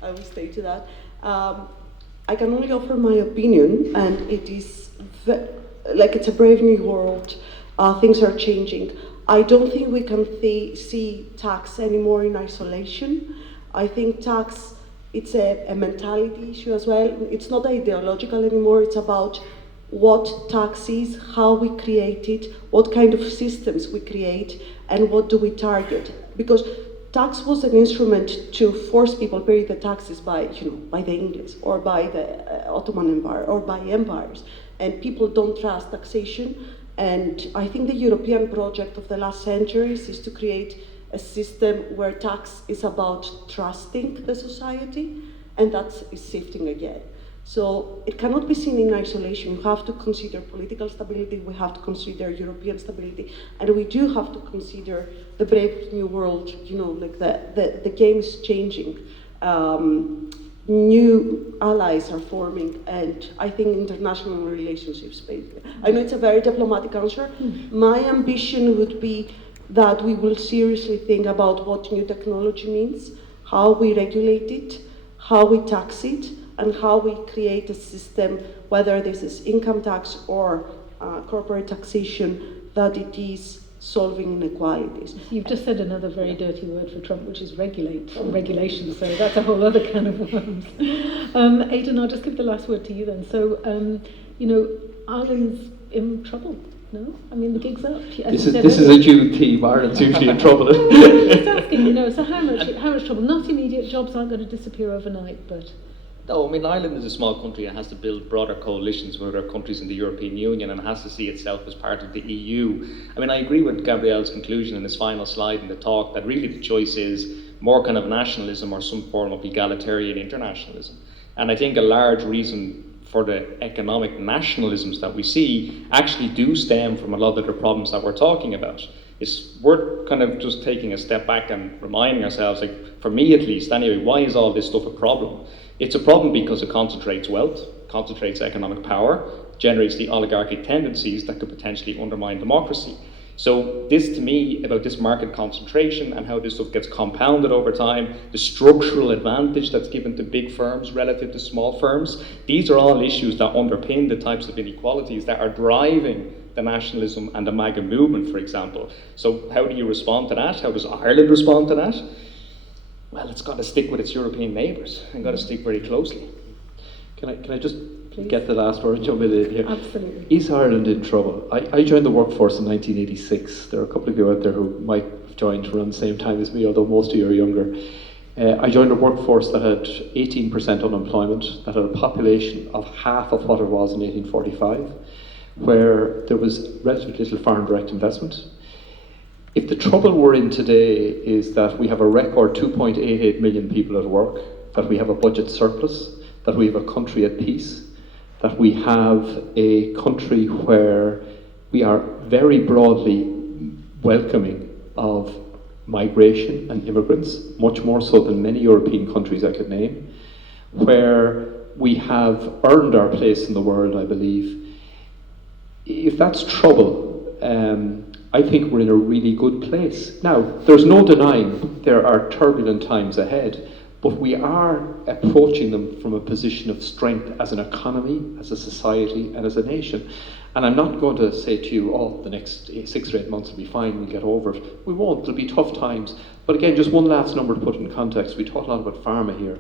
I will stay to that. I can only offer my opinion, and it is it's a brave new world. Things are changing. I don't think we can see tax anymore in isolation. I think tax, it's a mentality issue as well. It's not ideological anymore. It's about what tax is, how we create it, what kind of systems we create, and what do we target. Because tax was an instrument to force people to pay the taxes by the English or by the Ottoman Empire or by empires. And people don't trust taxation. And I think the European project of the last centuries is to create a system where tax is about trusting the society, and that is shifting again. So it cannot be seen in isolation. You have to consider political stability, we have to consider European stability, and we do have to consider the brave new world, the game is changing. New allies are forming, and I think international relationships, basically. I know it's a very diplomatic answer. My ambition would be that we will seriously think about what new technology means, how we regulate it, how we tax it, and how we create a system, whether this is income tax or corporate taxation, that it is solving inequalities. You've just said another very dirty word for Trump, which is regulation, so that's a whole other can of worms. Aidan, I'll just give the last word to you then. So, Ireland's in trouble, no? I mean, the gig's up. This is a Jude theme. Ireland's usually in trouble. Just asking, so how much trouble? Not immediate, jobs aren't going to disappear overnight, but... No, I mean, Ireland is a small country and has to build broader coalitions with other countries in the European Union and has to see itself as part of the EU. I mean, I agree with Gabriel's conclusion in his final slide in the talk that really the choice is more kind of nationalism or some form of egalitarian internationalism. And I think a large reason for the economic nationalisms that we see actually do stem from a lot of the problems that we're talking about. It's worth kind of just taking a step back and reminding ourselves, like, for me at least anyway, why is all this stuff a problem? It's a problem because it concentrates wealth, concentrates economic power, generates the oligarchic tendencies that could potentially undermine democracy. So this, to me, about this market concentration and how this stuff gets compounded over time, the structural advantage that's given to big firms relative to small firms, these are all issues that underpin the types of inequalities that are driving the nationalism and the MAGA movement, for example. So how do you respond to that? How does Ireland respond to that? Well, it's got to stick with its European neighbours and got to stick very closely. Can I just get the last word and jump in here? Absolutely. Is Ireland in trouble? I joined the workforce in 1986. There are a couple of you out there who might have joined around the same time as me, although most of you are younger. I joined a workforce that had 18% unemployment, that had a population of half of what it was in 1845, where there was relatively little foreign direct investment. If the trouble we're in today is that we have a record 2.88 million people at work, that we have a budget surplus, that we have a country at peace, that we have a country where we are very broadly welcoming of migration and immigrants, much more so than many European countries I could name, where we have earned our place in the world, I believe. If that's trouble, I think we're in a really good place. Now, there's no denying there are turbulent times ahead, but we are approaching them from a position of strength as an economy, as a society, and as a nation. And I'm not going to say to you, oh, the next 6 or 8 months will be fine, we'll get over it. We won't, there'll be tough times. But again, just one last number to put in context. We talk a lot about pharma here.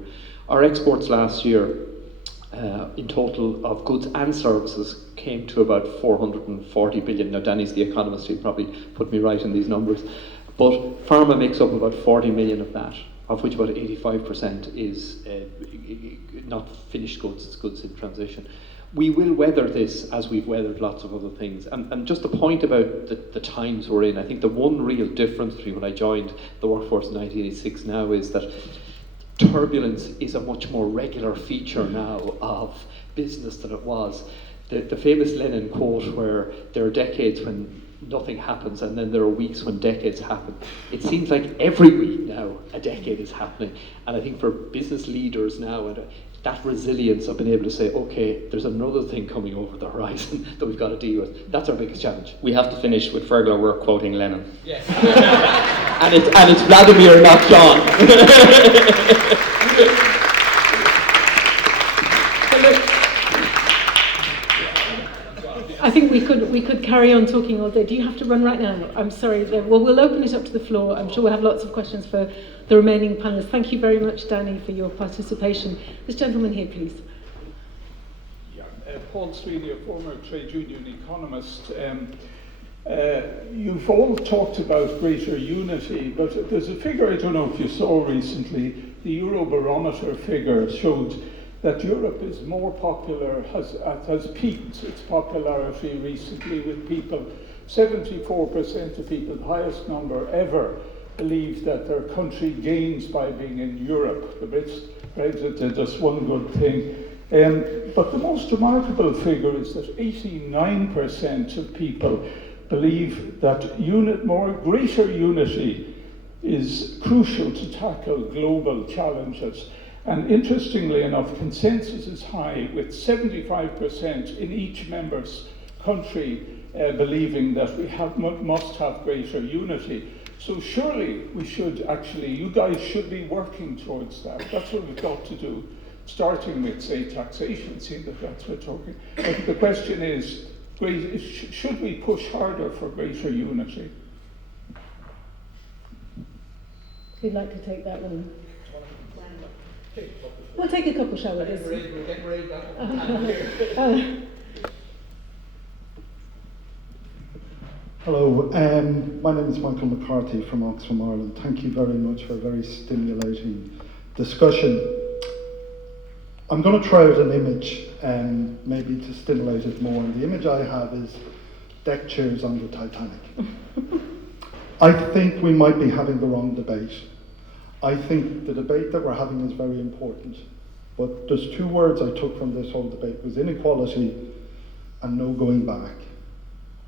Our exports last year, in total of goods and services, came to about 440 billion. Now, Danny's the economist, he'll probably put me right in these numbers. But pharma makes up about 40 million of that, of which about 85% is not finished goods, it's goods in transition. We will weather this as we've weathered lots of other things. And just the point about the times we're in, I think the one real difference between when I joined the workforce in 1986 now is that turbulence is a much more regular feature now of business than it was. The famous Lenin quote where there are decades when nothing happens and then there are weeks when decades happen. It seems like every week now a decade is happening. And I think for business leaders now, that resilience of being able to say, okay, there's another thing coming over the horizon that we've got to deal with. That's our biggest challenge. We have to finish with Fergal work quoting Lenin. Yes. and it's Vladimir, not John. I think we could carry on talking all day. Do you have to run right now? I'm sorry. Well, we'll open it up to the floor. I'm sure we'll have lots of questions for the remaining panelists. Thank you very much, Danny, for your participation. This gentleman here, please. Yeah, Paul Sweeney, a former trade union economist. You've all talked about greater unity, but there's a figure, I don't know if you saw recently, the Eurobarometer figure showed that Europe is more popular, has peaked its popularity recently with people. 74% of people, the highest number ever, believe that their country gains by being in Europe. The Brexit did just one good thing. But the most remarkable figure is that 89% of people believe that greater unity is crucial to tackle global challenges. And interestingly enough, consensus is high, with 75% in each member's country believing that we must have greater unity. So surely we should you guys should be working towards that. That's what we've got to do, starting with, say, taxation, seeing that that's what we're talking. But the question is, should we push harder for greater unity? Who'd like to take that one? We'll take a couple, shall we? Hello, my name is Michael McCarthy from Oxfam, Ireland. Thank you very much for a very stimulating discussion. I'm going to try out an image, maybe to stimulate it more. And the image I have is deck chairs on the Titanic. I think we might be having the wrong debate. I think the debate that we're having is very important. But there's two words I took from this whole debate, was inequality and no going back.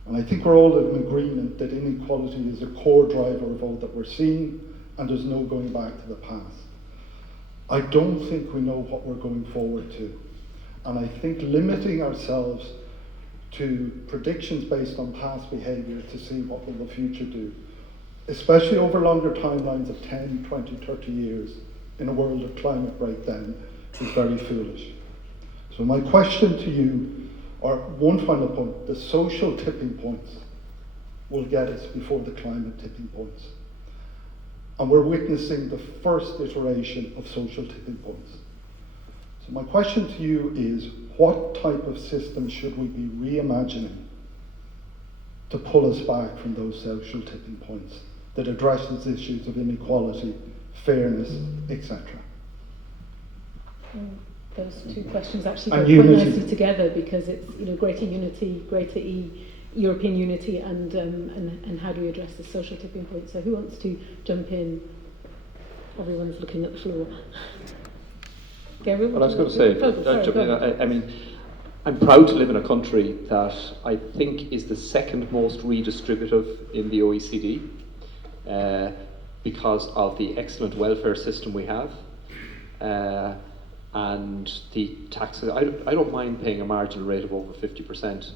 And I think we're all in agreement that inequality is a core driver of all that we're seeing, and there's no going back to the past. I don't think we know what we're going forward to. And I think limiting ourselves to predictions based on past behaviour to see what will the future do, especially over longer timelines of 10, 20, 30 years in a world of climate breakdown, is very foolish. So my question to you, or one final point, the social tipping points will get us before the climate tipping points. And we're witnessing the first iteration of social tipping points. So my question to you is, what type of system should we be reimagining to pull us back from those social tipping points that addresses issues of inequality, fairness, etc.? Those two questions actually And go quite unity. nicely together, because it's greater unity, greater European unity, and how do we address the social tipping point? So who wants to jump in? Everyone's looking at the floor. Gabriel? Well, I was going to say, I mean, I'm proud to live in a country that I think is the second most redistributive in the OECD because of the excellent welfare system we have and the taxes. I don't mind paying a marginal rate of over 50%.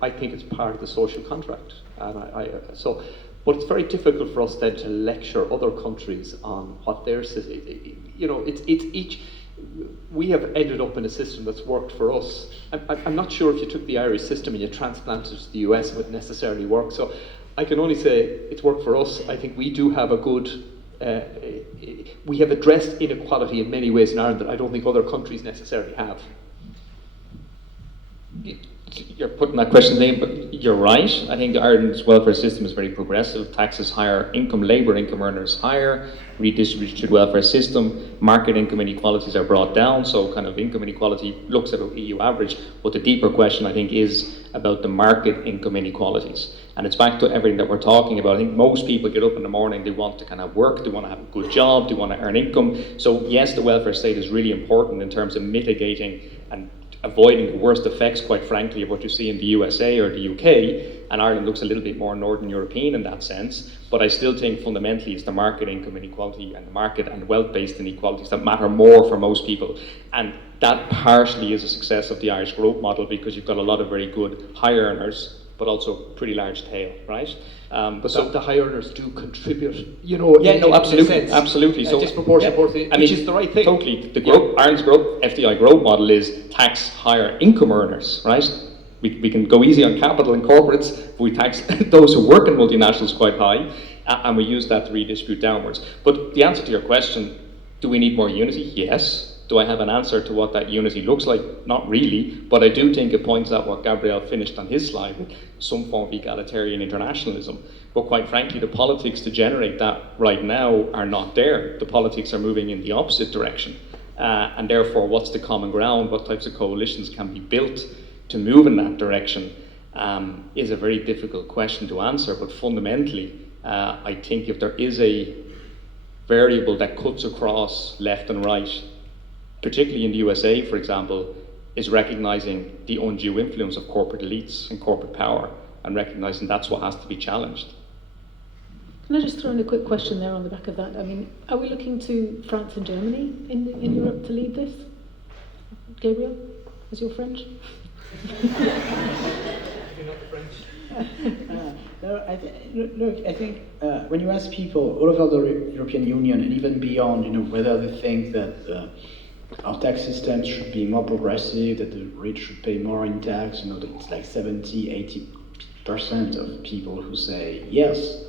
I think it's part of the social contract, and but it's very difficult for us then to lecture other countries on what their system. It's each. We have ended up in a system that's worked for us. I'm not sure if you took the Irish system and you transplanted it to the US, it would necessarily work. So I can only say it's worked for us. I think we do have a good. We have addressed inequality in many ways in Ireland that I don't think other countries necessarily have. You're putting that question in, but you're right. I think Ireland's welfare system is very progressive. Taxes higher, labour income earners higher, redistributed welfare system, market income inequalities are brought down, so kind of income inequality looks at an EU average, but the deeper question I think is about the market income inequalities. And it's back to everything that we're talking about. I think most people get up in the morning, they want to kind of work, they want to have a good job, they want to earn income. So yes, the welfare state is really important in terms of mitigating and avoiding the worst effects, quite frankly, of what you see in the USA or the UK, and Ireland looks a little bit more Northern European in that sense, but I still think fundamentally it's the market income inequality and the market and wealth-based inequalities that matter more for most people, and that partially is a success of the Irish growth model because you've got a lot of very good high earners, but also pretty large tail, right? But so the high earners do contribute, you know. Yeah, no, in absolutely, a sense, absolutely. So disproportionate, I which mean, is the right thing. Totally. The growth, Ireland's growth, FDI growth model is tax higher income earners, right? We can go easy on capital and corporates, but we tax those who work in multinationals quite high, and we use that to redistribute downwards. But the answer to your question, do we need more unity? Yes. Do I have an answer to what that unity looks like? Not really, but I do think it points out what Gabriel finished on his slide with some form of egalitarian internationalism. But quite frankly, the politics to generate that right now are not there. The politics are moving in the opposite direction. And therefore, what's the common ground? What types of coalitions can be built to move in that direction is a very difficult question to answer. But fundamentally, I think if there is a variable that cuts across left and right, particularly in the USA, for example, is recognizing the undue influence of corporate elites and corporate power and recognizing that's what has to be challenged. Can I just throw in a quick question there on the back of that? I mean, are we looking to France and Germany in Europe to lead this? Gabriel, is your French? You're not the French. Look, I think when you ask people all over the European Union and even beyond, whether they think that our tax systems should be more progressive, that the rich should pay more in tax, that it's like 70-80% of people who say yes.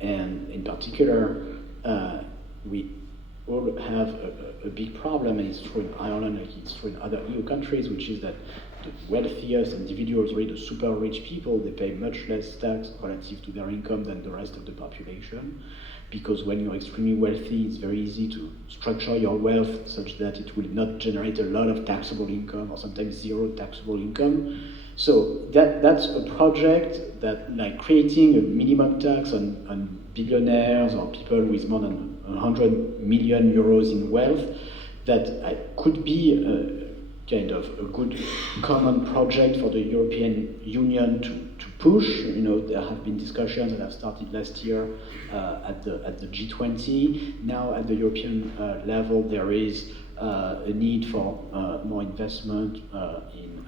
And in particular, we all have a big problem, and it's true in Ireland, like it's true in other EU countries, which is that the wealthiest individuals, really the super rich people, they pay much less tax relative to their income than the rest of the population. Because when you're extremely wealthy, it's very easy to structure your wealth such that it will not generate a lot of taxable income or sometimes zero taxable income. So that's a project that, like creating a minimum tax on billionaires or people with more than 100 million euros in wealth, that could be kind of a good common project for the European Union to push. There have been discussions that have started last year at the G20. Now at the European level, there is a need for more investment in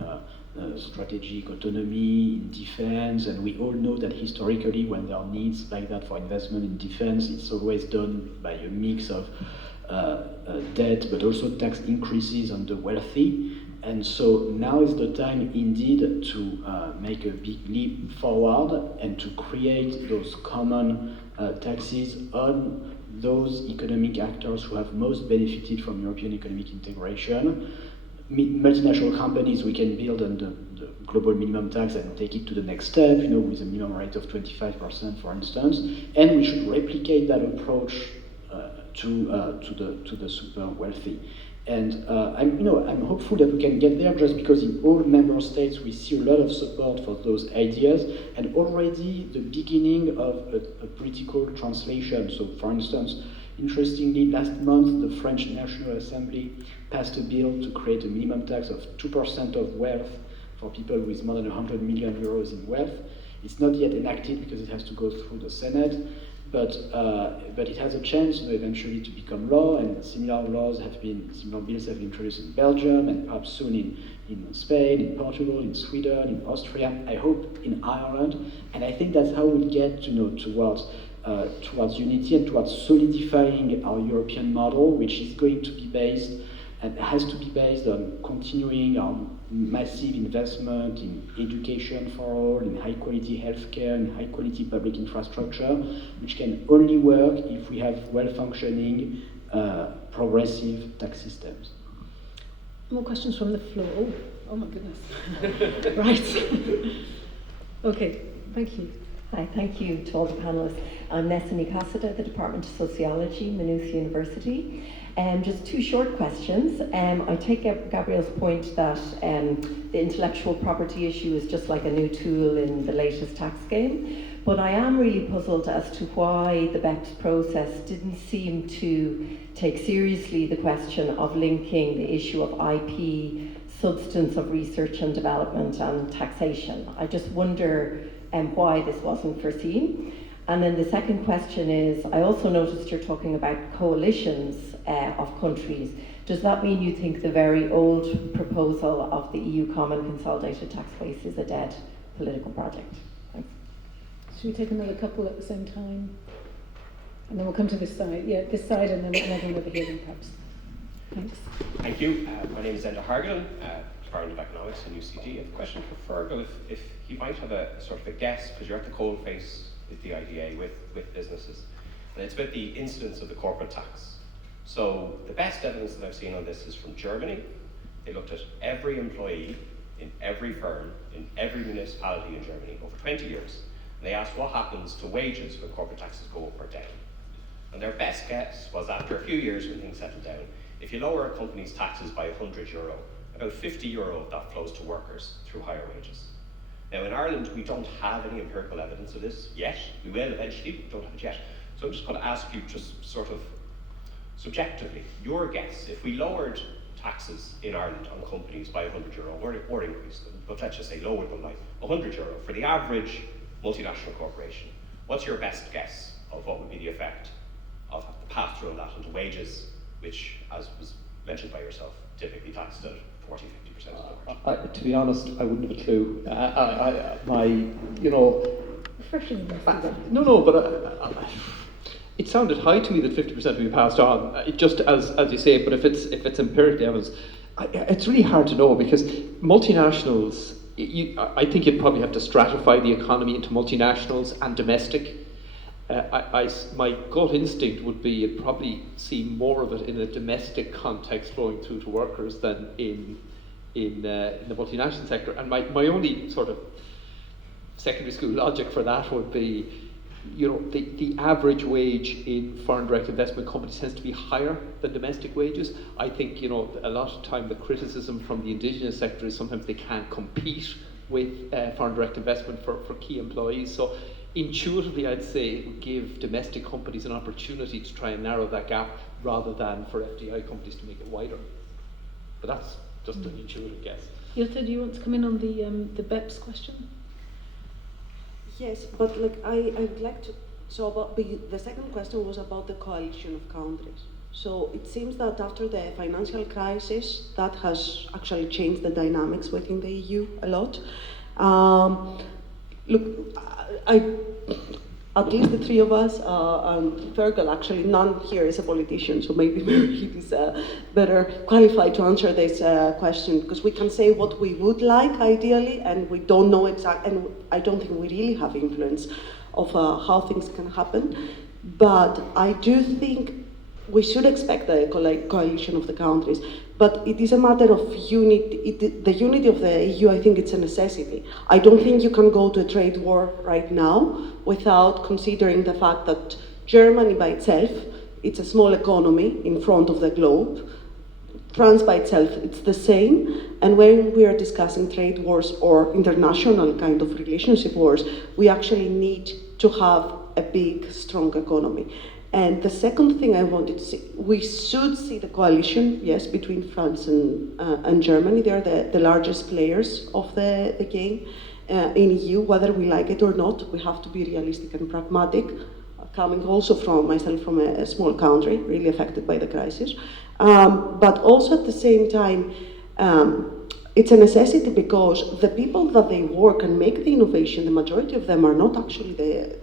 strategic autonomy, in defense, and we all know that historically when there are needs like that for investment in defense, it's always done by a mix of debt, but also tax increases on the wealthy. And so now is the time indeed to make a big leap forward and to create those common taxes on those economic actors who have most benefited from European economic integration. Multinational companies, we can build on the global minimum tax and take it to the next step, with a minimum rate of 25%, for instance. And we should replicate that approach to the super wealthy. And I'm hopeful that we can get there, just because in all member states we see a lot of support for those ideas, and already the beginning of a political translation. So, for instance, interestingly, last month the French National Assembly passed a bill to create a minimum tax of 2% of wealth for people with more than 100 million euros in wealth. It's not yet enacted because it has to go through the Senate. But it has a chance eventually to become law, and similar bills have been introduced in Belgium, and perhaps soon in Spain, in Portugal, in Sweden, in Austria, I hope in Ireland. And I think that's how we'll get towards unity and towards solidifying our European model, which is going to be based and has to be based on continuing our massive investment in education for all, in high quality healthcare, in high quality public infrastructure, which can only work if we have well functioning progressive tax systems. More questions from the floor. Oh my goodness. Right. Okay, thank you. Hi, thank you to all the panellists. I'm Nessa Nicasida, the Department of Sociology, Maynooth University. Just two short questions. I take Gabriel's point that the intellectual property issue is just like a new tool in the latest tax game, but I am really puzzled as to why the BEPS process didn't seem to take seriously the question of linking the issue of IP, substance of research and development, and taxation. I just wonder why this wasn't foreseen. And then the second question is, I also noticed you're talking about coalitions of countries. Does that mean you think the very old proposal of the EU Common Consolidated Tax Base is a dead political project? Thanks. Should we take another couple at the same time? And then we'll come to this side. Yeah, this side, and then another one over here, then perhaps. Thanks. Thank you. My name is Enda Hargill, Department of Economics in UCD. I have a question for Fergal, if you might have a sort of a guess, because you're at the coalface with the IDA, with businesses, and it's about the incidence of the corporate tax. So the best evidence that I've seen on this is from Germany. They looked at every employee in every firm, in every municipality in Germany over 20 years. And they asked what happens to wages when corporate taxes go up or down. And their best guess was after a few years when things settled down, if you lower a company's taxes by €100, about €50 of that flows to workers through higher wages. Now in Ireland, we don't have any empirical evidence of this yet. We will eventually, but we don't have it yet. So I'm just going to ask you, just sort of subjectively, your guess, if we lowered taxes in Ireland on companies by €100 or increased them, but let's just say lowered them by €100 for the average multinational corporation, what's your best guess of what would be the effect of the pass-through on that onto wages, which, as was mentioned by yourself, typically taxed at 40–50% of the margin? To be honest, I wouldn't have a clue. Refreshing. But it sounded high to me that 50% would be passed on. It just as you say, but if it's empirical evidence, it's really hard to know, because multinationals. I think you'd probably have to stratify the economy into multinationals and domestic. My gut instinct would be you'd probably see more of it in a domestic context flowing through to workers than in the multinational sector. And my only sort of secondary school logic for that would be, the average wage in foreign direct investment companies tends to be higher than domestic wages. I think, a lot of time the criticism from the indigenous sector is sometimes they can't compete with foreign direct investment for key employees. So intuitively, I'd say it would give domestic companies an opportunity to try and narrow that gap rather than for FDI companies to make it wider. But that's just an intuitive guess. Ilse, do you want to come in on the BEPS question? Yes, but I would like to. So the second question was about the coalition of countries. So it seems that after the financial crisis, that has actually changed the dynamics within the EU a lot. At least the three of us, Fergal, actually none here is a politician, so maybe Mairead is better qualified to answer this question, because we can say what we would like ideally, and we don't know exactly, and I don't think we really have influence of how things can happen. But I do think we should expect the coalition of the countries, but it is a matter of unity. The unity of the EU, I think it's a necessity. I don't think you can go to a trade war right now without considering the fact that Germany by itself, it's a small economy in front of the globe. France by itself, it's the same. And when we are discussing trade wars or international kind of relationship wars, we actually need to have a big, strong economy. And the second thing I wanted to see, we should see the coalition, yes, between France and Germany. They are the largest players of the game in EU, whether we like it or not. We have to be realistic and pragmatic, coming also from myself from a small country, really affected by the crisis. But also at the same time, it's a necessity, because the people that they work and make the innovation, the majority of them are not actually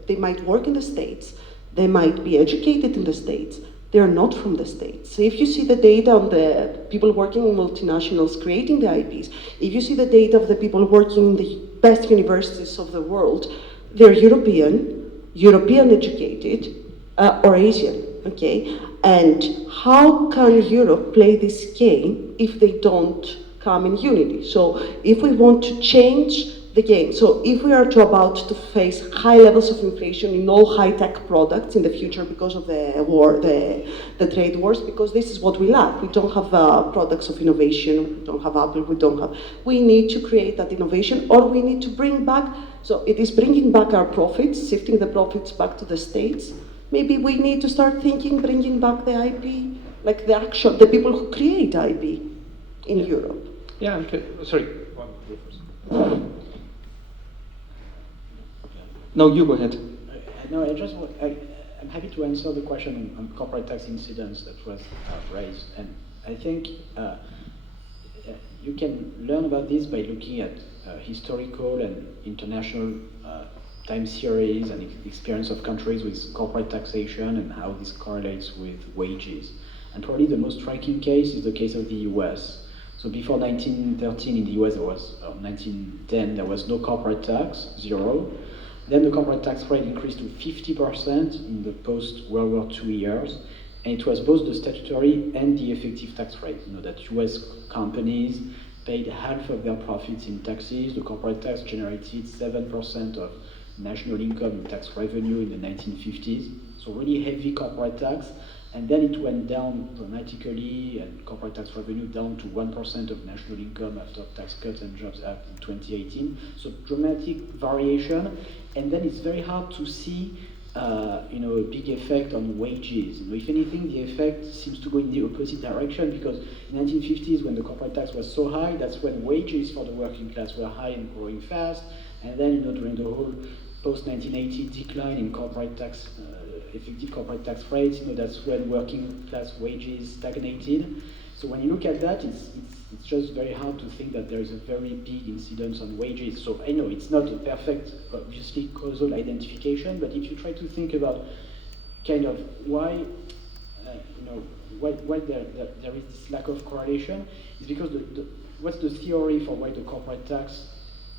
they might work in the States. They might be educated in the States. They are not from the States. So if you see the data on the people working in multinationals creating the IPs, if you see the data of the people working in the best universities of the world, they're European educated, or Asian, okay? And how can Europe play this game if they don't come in unity? So if we want to change the game. So if we are about to face high levels of inflation in all high-tech products in the future because of the war, the trade wars, because this is what we lack. We don't have products of innovation, we don't have Apple, we need to create that innovation, or we need to bring back, so it is bringing back our profits, shifting the profits back to the States. Maybe we need to start thinking, bringing back the IP, like the people who create IP in Europe. Yeah, okay. Sorry. No, you go ahead. No, I'm happy to answer the question on corporate tax incidents that was raised. And I think you can learn about this by looking at historical and international time series and experience of countries with corporate taxation and how this correlates with wages. And probably the most striking case is the case of the US. So before 1913 in the US, 1910, there was no corporate tax, 0. Then the corporate tax rate increased to 50% in the post-World War II years, and it was both the statutory and the effective tax rate. You know that US companies paid half of their profits in taxes. The corporate tax generated 7% of national income in tax revenue in the 1950s. So really heavy corporate tax. And then it went down dramatically, and corporate tax revenue down to 1% of national income after Tax Cuts and Jobs Act in 2018. So dramatic variation, and then it's very hard to see, a big effect on wages. If anything, the effect seems to go in the opposite direction, because in the 1950s, when the corporate tax was so high, that's when wages for the working class were high and growing fast, and then during the whole post-1980 decline in corporate tax. Effective corporate tax rates, that's when working class wages stagnated. So when you look at that, it's just very hard to think that there is a very big incidence on wages. So I know it's not a perfect, obviously, causal identification, but if you try to think about kind of why there is this lack of correlation, is because what's the theory for why the corporate tax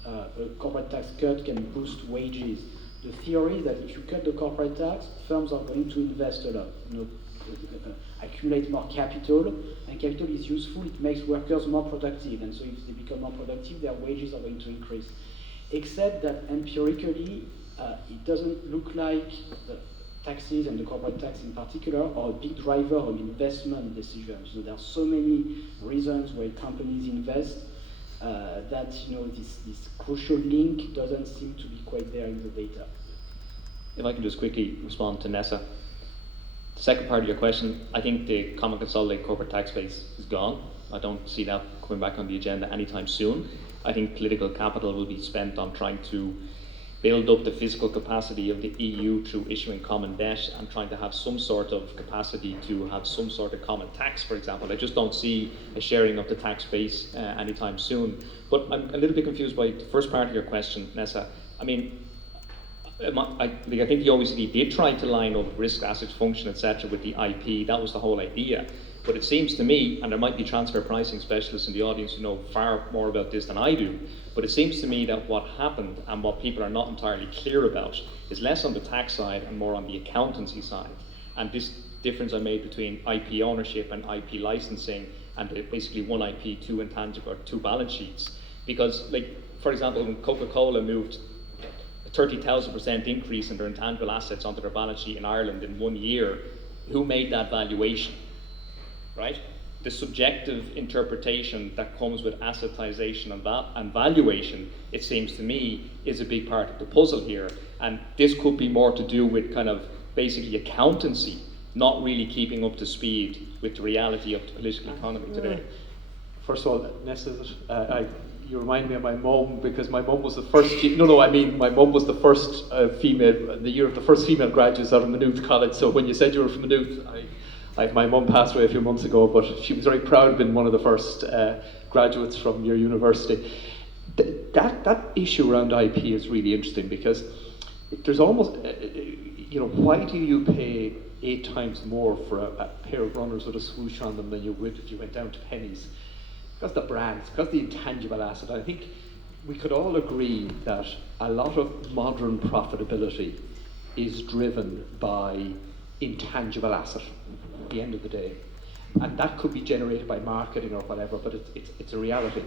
cut can boost wages? The theory is that if you cut the corporate tax, firms are going to invest a lot, accumulate more capital, and capital is useful, it makes workers more productive, and so if they become more productive, their wages are going to increase. Except that empirically, it doesn't look like the taxes and the corporate tax in particular are a big driver of investment decisions. There are so many reasons why companies invest that this crucial link doesn't seem to be quite there in the data. If I can just quickly respond to Nessa. The second part of your question, I think the common consolidated corporate tax base is gone. I don't see that coming back on the agenda anytime soon. I think political capital will be spent on trying to build up the physical capacity of the EU through issuing common debt and trying to have some sort of capacity to have some sort of common tax, for example. I just don't see a sharing of the tax base anytime soon. But I'm a little bit confused by the first part of your question, Nessa. I think the OECD did try to line up risk assets function, etc., with the IP. That was the whole idea. But it seems to me, and there might be transfer pricing specialists in the audience who know far more about this than I do, but it seems to me that what happened and what people are not entirely clear about is less on the tax side and more on the accountancy side. And this difference I made between IP ownership and IP licensing and basically one IP, two intangible, or two balance sheets. Because, for example, when Coca-Cola moved a 30,000% increase in their intangible assets onto their balance sheet in Ireland in 1 year, who made that valuation? Right? The subjective interpretation that comes with assetization and valuation, it seems to me, is a big part of the puzzle here. And this could be more to do with kind of basically accountancy, not really keeping up to speed with the reality of the political economy today. First of all, Nessa, you remind me of my mum, because my mum was the first. My mum was the first female, the year of the first female graduates out of Maynooth College. So when you said you were from Maynooth, my mum passed away a few months ago, but she was very proud of being one of the first graduates from your university. That issue around IP is really interesting, because there's almost, why do you pay 8 times more for a pair of runners with a swoosh on them than you would if you went down to pennies? Because the brands, because the intangible asset. I think we could all agree that a lot of modern profitability is driven by intangible asset at the end of the day. And that could be generated by marketing or whatever, but it's a reality.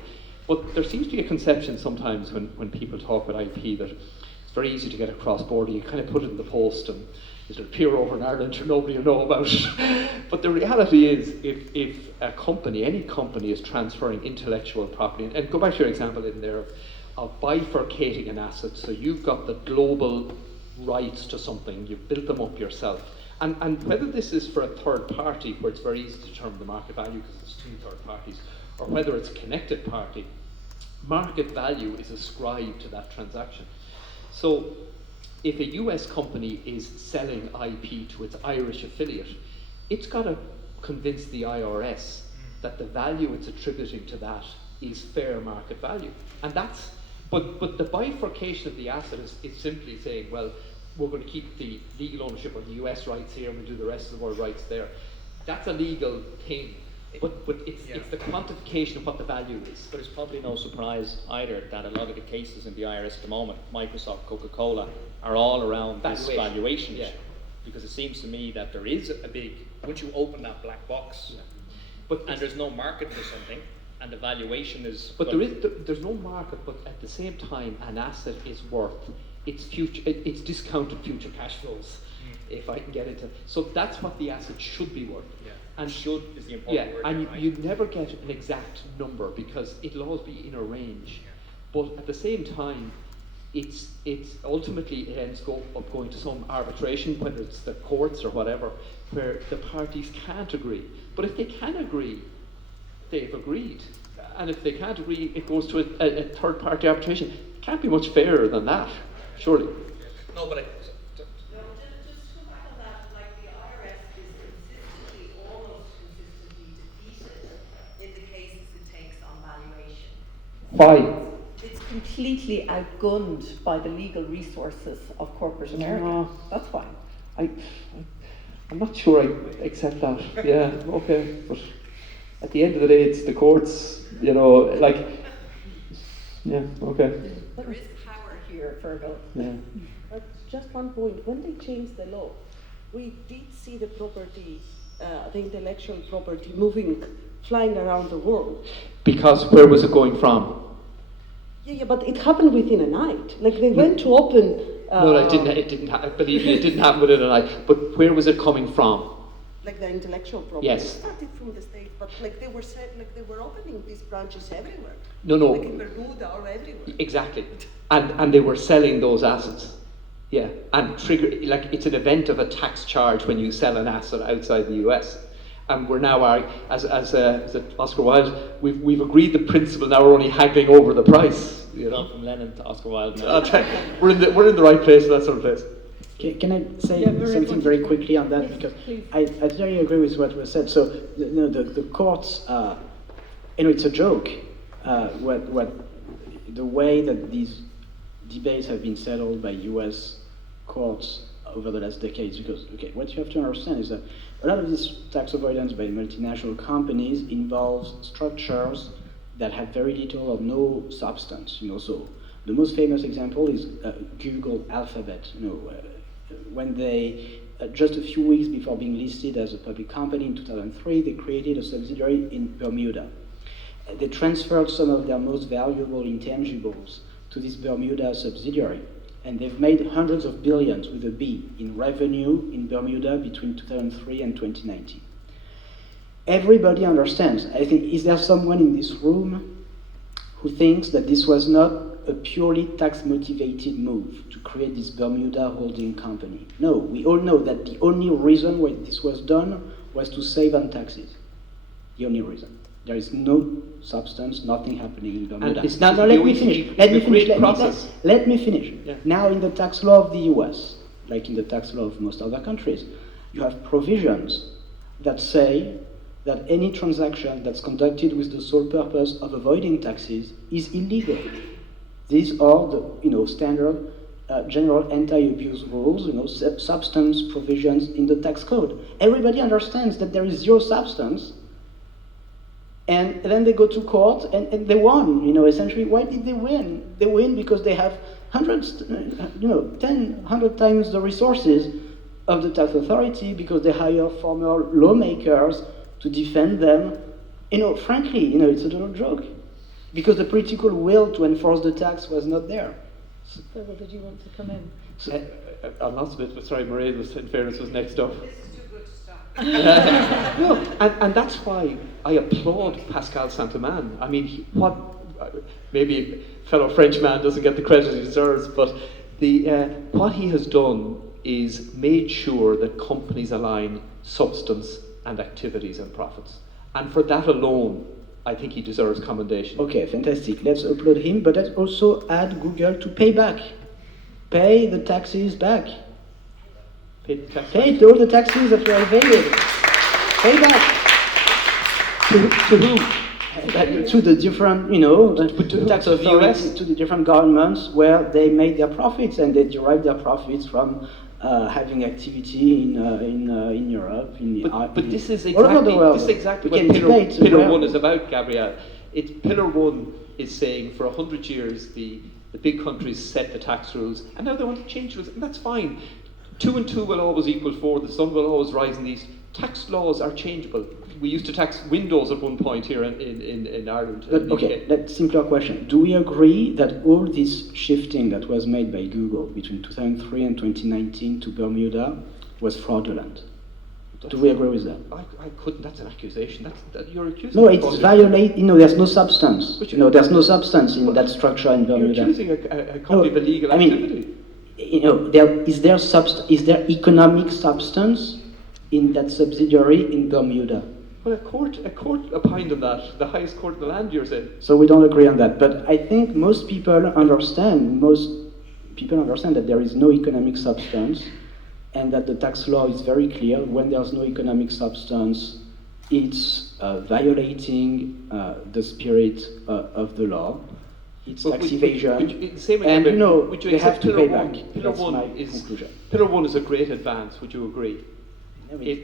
But there seems to be a conception sometimes when people talk about IP that it's very easy to get across border. You kind of put it in the post and it'll appear over in Ireland and nobody will know about it. But the reality is, if a company, any company, is transferring intellectual property, and go back to your example in there of bifurcating an asset, so you've got the global rights to something, you've built them up yourself. And whether this is for a third party, where it's very easy to determine the market value because it's 2 third parties, or whether it's a connected party, market value is ascribed to that transaction. So if a US company is selling IP to its Irish affiliate, it's got to convince the IRS that the value it's attributing to that is fair market value. And that's, but the bifurcation of the asset is simply saying, well, we're going to keep the legal ownership of the US rights here and we do the rest of the world rights there. That's a legal thing. But it's the quantification of what the value is. But it's probably no surprise either that a lot of the cases in the IRS at the moment, Microsoft, Coca-Cola, are all around this valuation issue. Because it seems to me that there is a big, once you open that black box, and there's no market for something, and the valuation is... But there's no market, but at the same time, an asset is worth its discounted future cash flows, if I can get into... So that's what the asset should be worth. And should is the important word. And you never get an exact number because it'll always be in a range. But at the same time, it's ultimately it ends up going to some arbitration, whether it's the courts or whatever, where the parties can't agree. But if they can agree, they've agreed. And if they can't agree, it goes to a third-party arbitration. It can't be much fairer than that, surely. No, but Why? It's completely outgunned by the legal resources of corporate America. No. That's why. I'm not sure I accept that. Yeah, okay. But at the end of the day, it's the courts, yeah, okay. There is power here, Fergal. Yeah. Just one point. When they changed the law, we did see the property, the intellectual property flying around the world. Because where was it going from? Yeah, but it happened within a night. Like they went to open. No, it didn't. Believe me, it didn't happen within a night. But where was it coming from? Like the intellectual property. Yes. It started from the state, but like they were opening these branches everywhere. No. Like in Bermuda or everywhere. Exactly. And they were selling those assets. Yeah. And it's an event of a tax charge when you sell an asset outside the US. And we're now, as Oscar Wilde, we've agreed the principle. Now we're only haggling over the price. Not from Lennon to Oscar Wilde. We're in the right place for that sort of place. Can I say something very quickly on that? Because I totally agree with what was said. So the courts, it's a joke. The way that these debates have been settled by U.S. courts over the last decades. Because what you have to understand is that a lot of this tax avoidance by multinational companies involves structures that have very little or no substance. So the most famous example is Google Alphabet. When they just a few weeks before being listed as a public company in 2003, they created a subsidiary in Bermuda. They transferred some of their most valuable intangibles to this Bermuda subsidiary. And they've made hundreds of billions, with a B, in revenue in Bermuda between 2003 and 2019. Everybody understands. I think, is there someone in this room who thinks that this was not a purely tax-motivated move to create this Bermuda holding company? No, we all know that the only reason why this was done was to save on taxes. The only reason. There is no substance, nothing happening in Bermuda. Now let me finish. Let me finish. Yeah. Now in the tax law of the US, like in the tax law of most other countries, you have provisions that say that any transaction that's conducted with the sole purpose of avoiding taxes is illegal. These are the standard general anti-abuse rules, substance provisions in the tax code. Everybody understands that there is zero substance. And then they go to court and they won, essentially. Why did they win? They win because they have 100 times the resources of the tax authority, because they hire former lawmakers to defend them. Frankly, it's a total joke. Because the political will to enforce the tax was not there. So, did you want to come in? I'm not a bit, but sorry, Mairead was, in fairness, was next up. This is too good to stop. No, and that's why I applaud Pascal Saint-Amand. I mean, maybe a fellow Frenchman doesn't get the credit he deserves, but what he has done is made sure that companies align substance and activities and profits. And for that alone, I think he deserves commendation. Okay, fantastic. Let's applaud him, but let's also add Google to pay back. pay the taxes back. Pay the tax Pay all the taxes that were evaded. Pay back. to whom? To the different, tax To the US? authorities, to the different governments where they made their profits, and they derived their profits from having activity in Europe, But this is all over the exactly world. this is exactly We what can debate Pillar where- 1 is about, Gabriel. Pillar 1 is saying for 100 years the big countries set the tax rules, and now they want to change rules, and that's fine. 2 and 2 will always equal 4. The sun will always rise in the east. Tax laws are changeable. We used to tax windows at one point here in Ireland. But okay, that's simpler question. Do we agree that all this shifting that was made by Google between 2003 and 2019 to Bermuda was fraudulent? Do we agree with that? I couldn't. That's an accusation. You're accusing. No, me of it's fraud. there's no substance. But There's no substance in that structure in You're Bermuda. accusing a company of illegal I mean, activity. is there economic substance in that subsidiary in Bermuda? Well, a court opined on that. The highest court in the land, you're saying. So we don't agree on that. But I think most people understand that there is no economic substance, and that the tax law is very clear. When there's no economic substance, it's violating the spirit of the law. It's tax evasion. And they have to pay back. That's my conclusion. Pillar 1 is a great advance. Would you agree?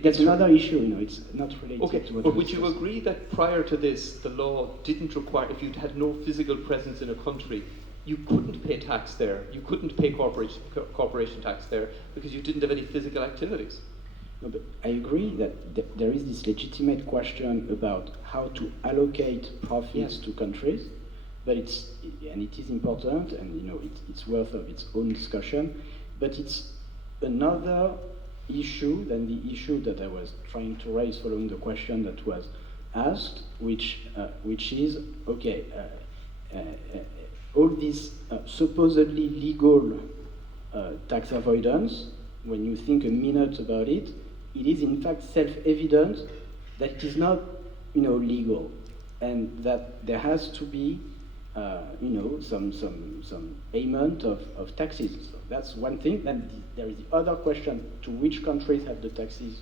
That's another issue, it's not related Okay, to what but we would you agree that prior to this, the law didn't require, if you'd had no physical presence in a country, you couldn't pay tax there, you couldn't pay corporation tax there, because you didn't have any physical activities? No, but I agree that there is this legitimate question about how to allocate profits to countries, but it is important, and it's worth of its own discussion, but it's another issue than the issue that I was trying to raise following the question that was asked, which is all this supposedly legal tax avoidance. When you think a minute about it, it is in fact self-evident that it is not legal, and that there has to be some payment of taxes. So that's one thing. Then there is the other question: to which countries have the taxes?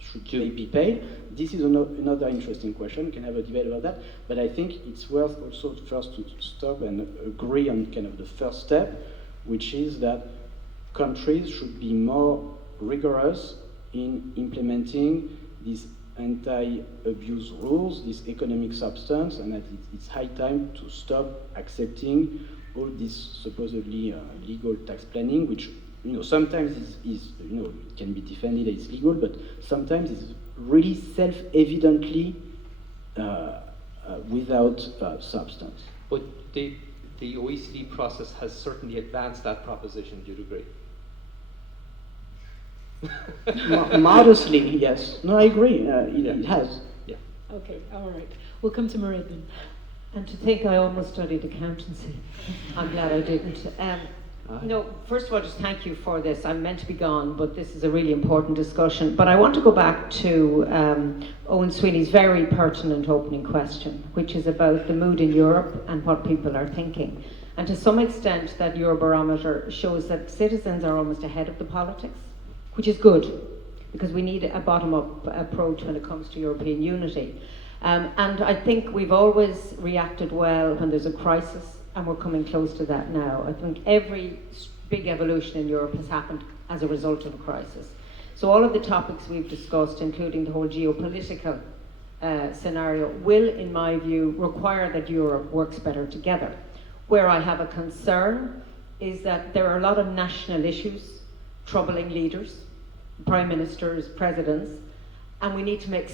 Should they be paid? This is another interesting question. We can have a debate about that. But I think it's worth also first to stop and agree on kind of the first step, which is that countries should be more rigorous in implementing these anti-abuse rules, this economic substance, and that it's high time to stop accepting all this supposedly legal tax planning, which sometimes is it can be defended as legal, but sometimes it's really self-evidently without substance. But the OECD process has certainly advanced that proposition. Do you agree? Modestly, yes. No, I agree. It has. Yeah. Okay, all right. We'll come to Mairead then. And to think I almost studied accountancy. I'm glad I didn't. No, first of all, just thank you for this. I'm meant to be gone, but this is a really important discussion. But I want to go back to Owen Sweeney's very pertinent opening question, which is about the mood in Europe and what people are thinking. And to some extent, that Eurobarometer shows that citizens are almost ahead of the politics, which is good, because we need a bottom-up approach when it comes to European unity. And I think we've always reacted well when there's a crisis, and we're coming close to that now. I think every big evolution in Europe has happened as a result of a crisis. So all of the topics we've discussed, including the whole geopolitical scenario, will, in my view, require that Europe works better together. Where I have a concern is that there are a lot of national issues troubling leaders, prime ministers, presidents, and we need to make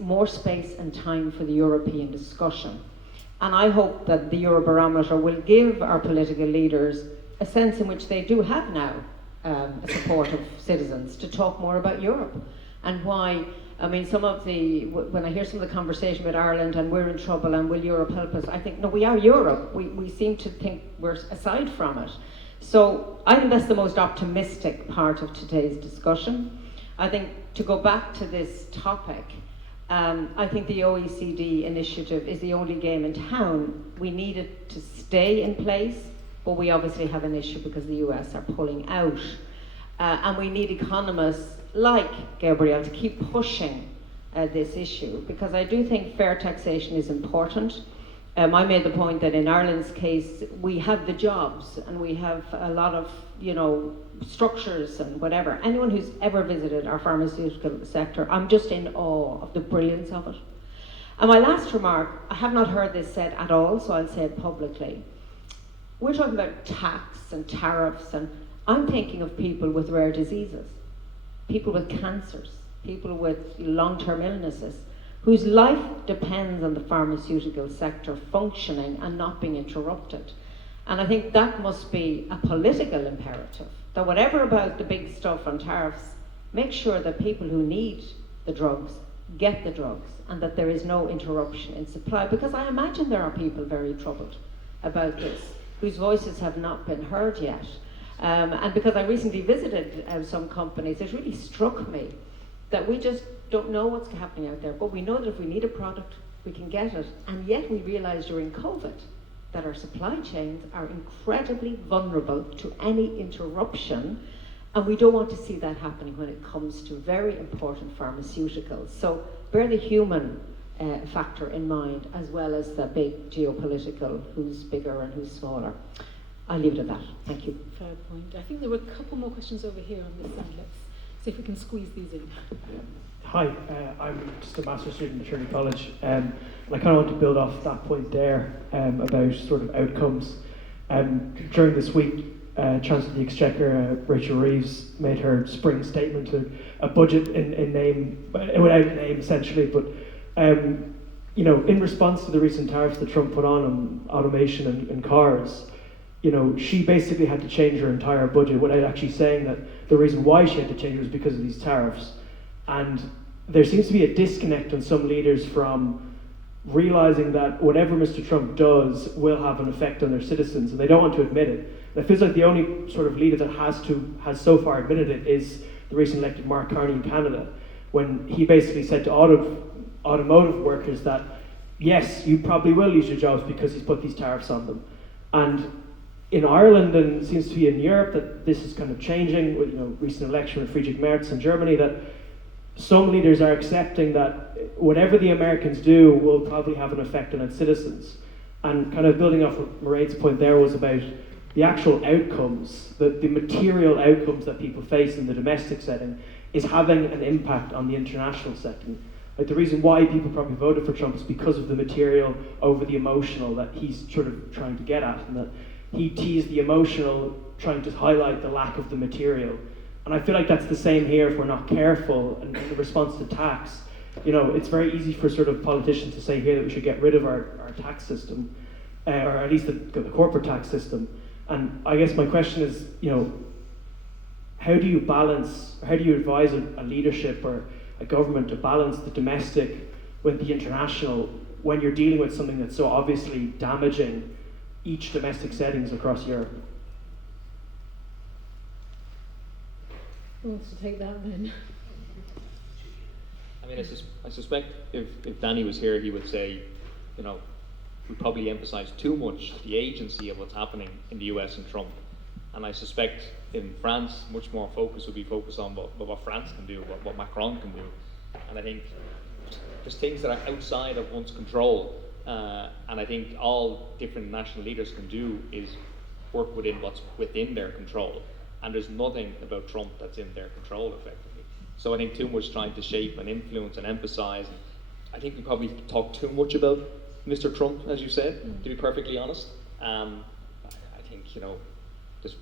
more space and time for the European discussion. And I hope that the Eurobarometer will give our political leaders a sense in which they do have now a support of citizens to talk more about Europe. And why, I mean, when I hear some of the conversation about Ireland and we're in trouble and will Europe help us, I think, no, we are Europe. We seem to think we're aside from it. So I think that's the most optimistic part of today's discussion. I think to go back to this topic, I think the OECD initiative is the only game in town. We need it to stay in place but we obviously have an issue because the US are pulling out. And we need economists like Gabriel to keep pushing this issue, because I do think fair taxation is important. I made the point that in Ireland's case, we have the jobs and we have a lot of, structures and whatever. Anyone who's ever visited our pharmaceutical sector, I'm just in awe of the brilliance of it. And my last remark, I have not heard this said at all, so I'll say it publicly. We're talking about tax and tariffs, and I'm thinking of people with rare diseases, people with cancers, people with long-term illnesses, whose life depends on the pharmaceutical sector functioning and not being interrupted. And I think that must be a political imperative, that whatever about the big stuff on tariffs, make sure that people who need the drugs get the drugs, and that there is no interruption in supply, because I imagine there are people very troubled about this, whose voices have not been heard yet. And because I recently visited some companies, it really struck me that we just don't know what's happening out there, but we know that if we need a product, we can get it. And yet we realised during COVID that our supply chains are incredibly vulnerable to any interruption, and we don't want to see that happening when it comes to very important pharmaceuticals. So bear the human factor in mind, as well as the big geopolitical, who's bigger and who's smaller. I'll leave it at that. Thank you. Fair point. I think there were a couple more questions over here on this side. Let's see if we can squeeze these in. Hi, I'm just a master's student at Trinity College, and I kind of want to build off that point there about sort of outcomes. During this week, Chancellor of the Exchequer, Rachel Reeves, made her spring statement to a budget in name, without a name essentially, but in response to the recent tariffs that Trump put on automation and cars, she basically had to change her entire budget without actually saying that the reason why she had to change it was because of these tariffs. And there seems to be a disconnect on some leaders from realizing that whatever Mr. Trump does will have an effect on their citizens, and they don't want to admit it. And it feels like the only sort of leader that has so far admitted it is the recent elected Mark Carney in Canada, when he basically said to automotive workers that, yes, you probably will lose your jobs because he's put these tariffs on them. And in Ireland, and it seems to be in Europe, that this is kind of changing with recent election with Friedrich Merz in Germany, that some leaders are accepting that whatever the Americans do will probably have an effect on its citizens. And kind of building off what Mairead's point there was about the actual outcomes, the material outcomes that people face in the domestic setting is having an impact on the international setting. Like the reason why people probably voted for Trump is because of the material over the emotional that he's sort of trying to get at, and that he teased the emotional, trying to highlight the lack of the material. And I feel like that's the same here if we're not careful. And in response to tax, it's very easy for sort of politicians to say here that we should get rid of our tax system, or at least the corporate tax system. And I guess my question is, how do you advise a leadership or a government to balance the domestic with the international when you're dealing with something that's so obviously damaging each domestic settings across Europe? Who wants to take that then? I mean, I suspect if Danny was here, he would say, we probably emphasise too much the agency of what's happening in the US and Trump. And I suspect in France, much more focus would be focused on what France can do, what Macron can do. And I think there's things that are outside of one's control. And I think all different national leaders can do is work within what's within their control. And there's nothing about Trump that's in their control, effectively. So I think too much trying to shape and influence and emphasise. I think we probably talk too much about Mr. Trump, as you said, to be perfectly honest. I think, just...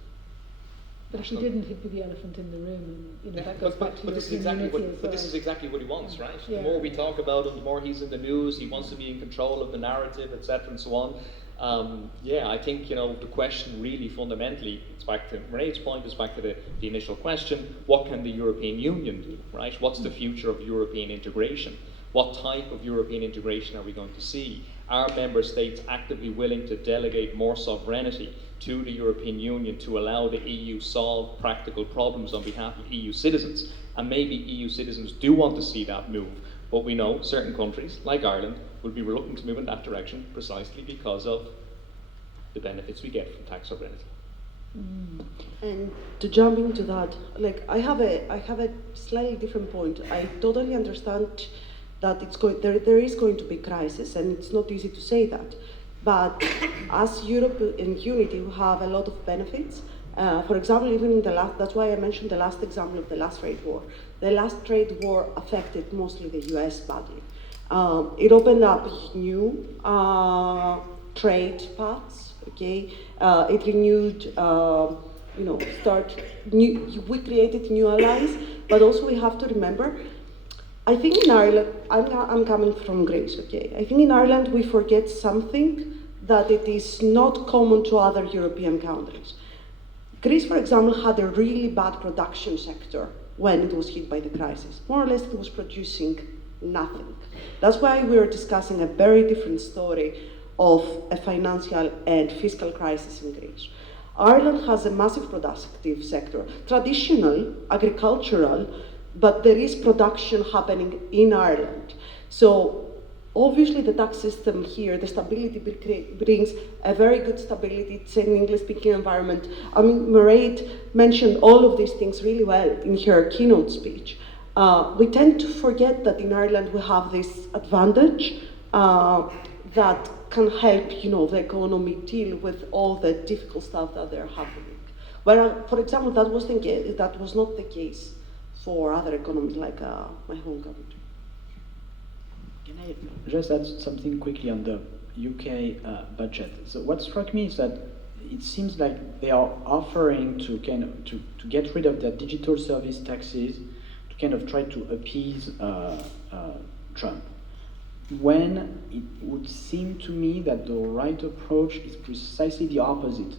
But if he didn't, he'd be the elephant in the room, and that goes back to this is exactly what he wants, right? Yeah. The more we talk about him, the more he's in the news. He wants to be in control of the narrative, etc., and so on. I think the question really fundamentally, it's back to Mairead's point, it's back to the initial question: what can the European Union do, right? What's the future of European integration? What type of European integration are we going to see? Are member states actively willing to delegate more sovereignty to the European Union to allow the EU solve practical problems on behalf of EU citizens? And maybe EU citizens do want to see that move, but we know certain countries, like Ireland, will be reluctant to move in that direction precisely because of the benefits we get from tax sovereignty. And to jump into that, like I have a slightly different point. I totally understand that there is going to be crisis, and it's not easy to say that. But as Europe in unity, we have a lot of benefits. For example, even in that's why I mentioned the last example of the last trade war. The last trade war affected mostly the US badly. It opened up new trade paths, okay? It renewed, we created new allies, but also we have to remember, I think in Ireland, I'm coming from Greece, okay? I think in Ireland we forget something that it is not common to other European countries. Greece, for example, had a really bad production sector when it was hit by the crisis. More or less, it was producing nothing. That's why we are discussing a very different story of a financial and fiscal crisis in Greece. Ireland has a massive productive sector, traditional, agricultural, but there is production happening in Ireland. So obviously the tax system here, the stability brings a very good stability. It's an English-speaking environment. I mean, Mairead mentioned all of these things really well in her keynote speech. We tend to forget that in Ireland we have this advantage that can help, the economy deal with all the difficult stuff that they're happening. But for example, that was not the case for other economies like my home country. Can I just add something quickly on the UK budget? So what struck me is that it seems like they are offering to get rid of their digital service taxes to kind of try to appease Trump. When it would seem to me that the right approach is precisely the opposite,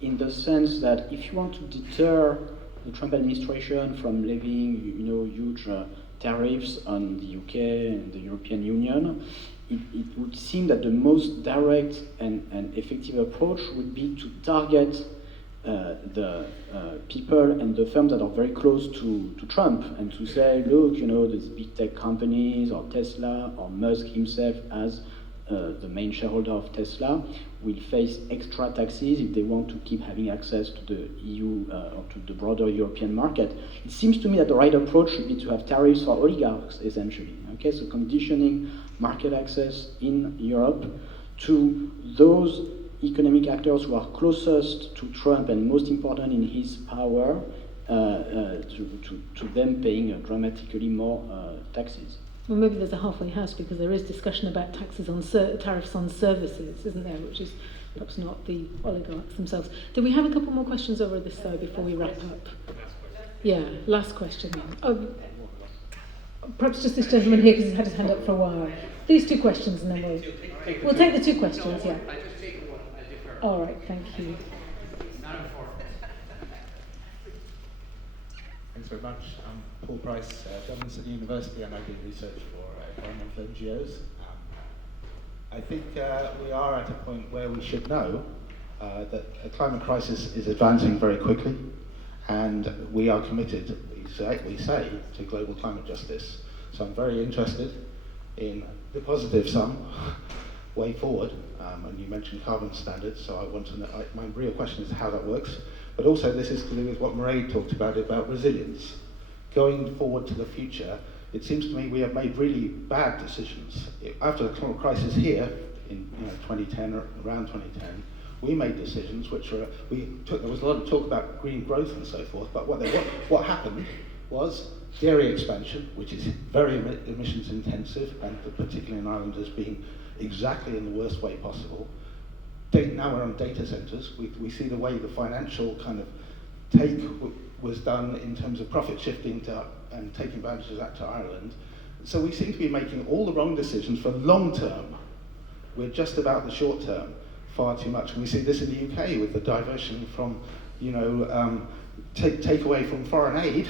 in the sense that if you want to deter the Trump administration from levying, huge tariffs on the UK and the European Union, it would seem that the most direct and effective approach would be to target the people and the firms that are very close to Trump, and to say, look, these big tech companies, or Tesla, or Musk himself as the main shareholder of Tesla, will face extra taxes if they want to keep having access to the EU or to the broader European market. It seems to me that the right approach should be to have tariffs for oligarchs, essentially. Okay, so conditioning market access in Europe to those economic actors who are closest to Trump and most important in his power, to them paying dramatically more taxes. Well, maybe there's a halfway house, because there is discussion about taxes on tariffs on services, isn't there, which is perhaps not the oligarchs themselves. Do we have a couple more questions over this side before we wrap up? Yeah, last question then. Perhaps just this gentleman here, because he's had his hand up for a while. These two questions, and then we'll take the two questions, yeah. All right, thank you. Thanks very much. I'm Paul Price, Dublin City University, and I do research for environmental NGOs. I think we are at a point where we should know that a climate crisis is advancing very quickly, and we are committed, we say, to global climate justice. So I'm very interested in the positive sum way forward, and you mentioned carbon standards, so I want to know, my real question is how that works, but also this is to do with what Mairead talked about resilience. Going forward to the future, it seems to me we have made really bad decisions. After the climate crisis here, in 2010, or around 2010, we made decisions which were, there was a lot of talk about green growth and so forth, but what happened was dairy expansion, which is very emissions intensive, and particularly in Ireland as being exactly in the worst way possible. Now we're on data centres. We see the way the financial kind of take was done in terms of profit shifting and taking advantage of that to Ireland. So we seem to be making all the wrong decisions for long term. We're just about the short term far too much. And we see this in the UK with the diversion from, take away from foreign aid.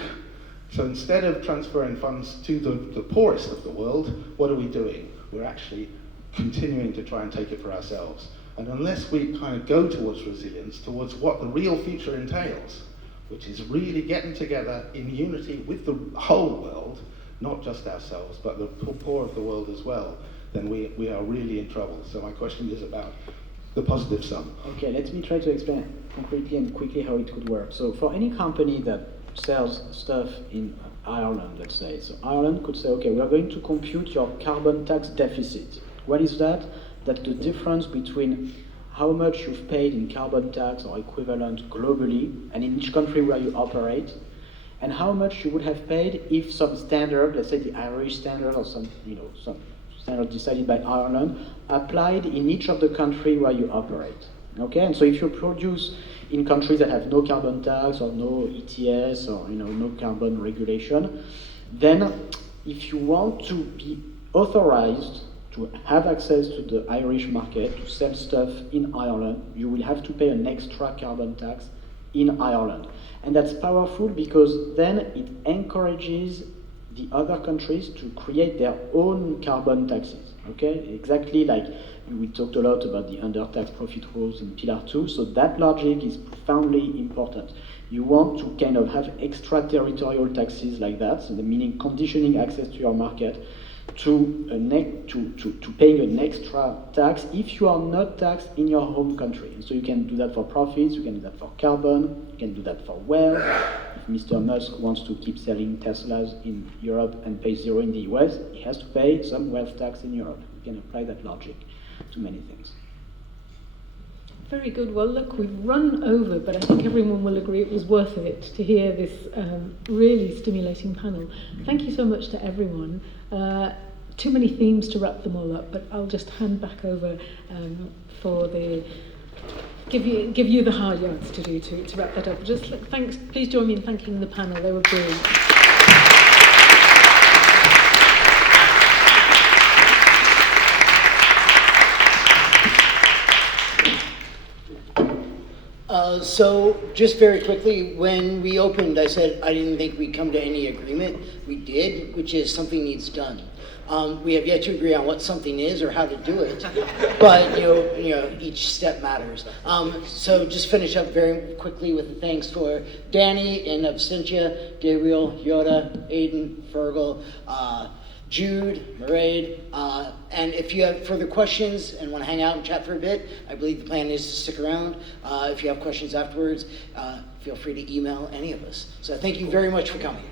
So instead of transferring funds to the poorest of the world, what are we doing? We're actually continuing to try and take it for ourselves. And unless we kind of go towards resilience, towards what the real future entails, which is really getting together in unity with the whole world, not just ourselves, but the poor of the world as well, then we are really in trouble. So my question is about the positive sum. Okay, let me try to explain concretely and quickly how it could work. So for any company that sells stuff in Ireland, let's say, so Ireland could say, okay, we are going to compute your carbon tax deficit. What is that? That's the difference between how much you've paid in carbon tax or equivalent globally and in each country where you operate, and how much you would have paid if some standard, let's say the Irish standard or some standard decided by Ireland, applied in each of the country where you operate. Okay, and so if you produce in countries that have no carbon tax or no ETS or no carbon regulation, then if you want to be authorized to have access to the Irish market to sell stuff in Ireland, you will have to pay an extra carbon tax in Ireland. And that's powerful because then it encourages the other countries to create their own carbon taxes. Okay, exactly like we talked a lot about the under-tax profit rules in Pillar 2, so that logic is profoundly important. You want to kind of have extraterritorial taxes like that, so meaning conditioning access to your market to paying an extra tax if you are not taxed in your home country. And so you can do that for profits, you can do that for carbon, you can do that for wealth. If Mr. Musk wants to keep selling Teslas in Europe and pay zero in the US, he has to pay some wealth tax in Europe. You can apply that logic to many things. Very good. Well, look, we've run over, but I think everyone will agree it was worth it to hear this really stimulating panel. Thank you so much to everyone. Too many themes to wrap them all up, but I'll just hand back over for the give you the hard yards to do to wrap that up. Just thanks. Please join me in thanking the panel. They were brilliant. So just very quickly, when we opened, I said I didn't think we'd come to any agreement. We did, which is something needs done. We have yet to agree on what something is or how to do it, but each step matters. So just finish up very quickly with the thanks for Danny in absentia, Gabriel, Yoda, Aidan, Fergal, Jude, Mairead, and if you have further questions and want to hang out and chat for a bit, I believe the plan is to stick around. If you have questions afterwards, feel free to email any of us. So thank you very much for coming.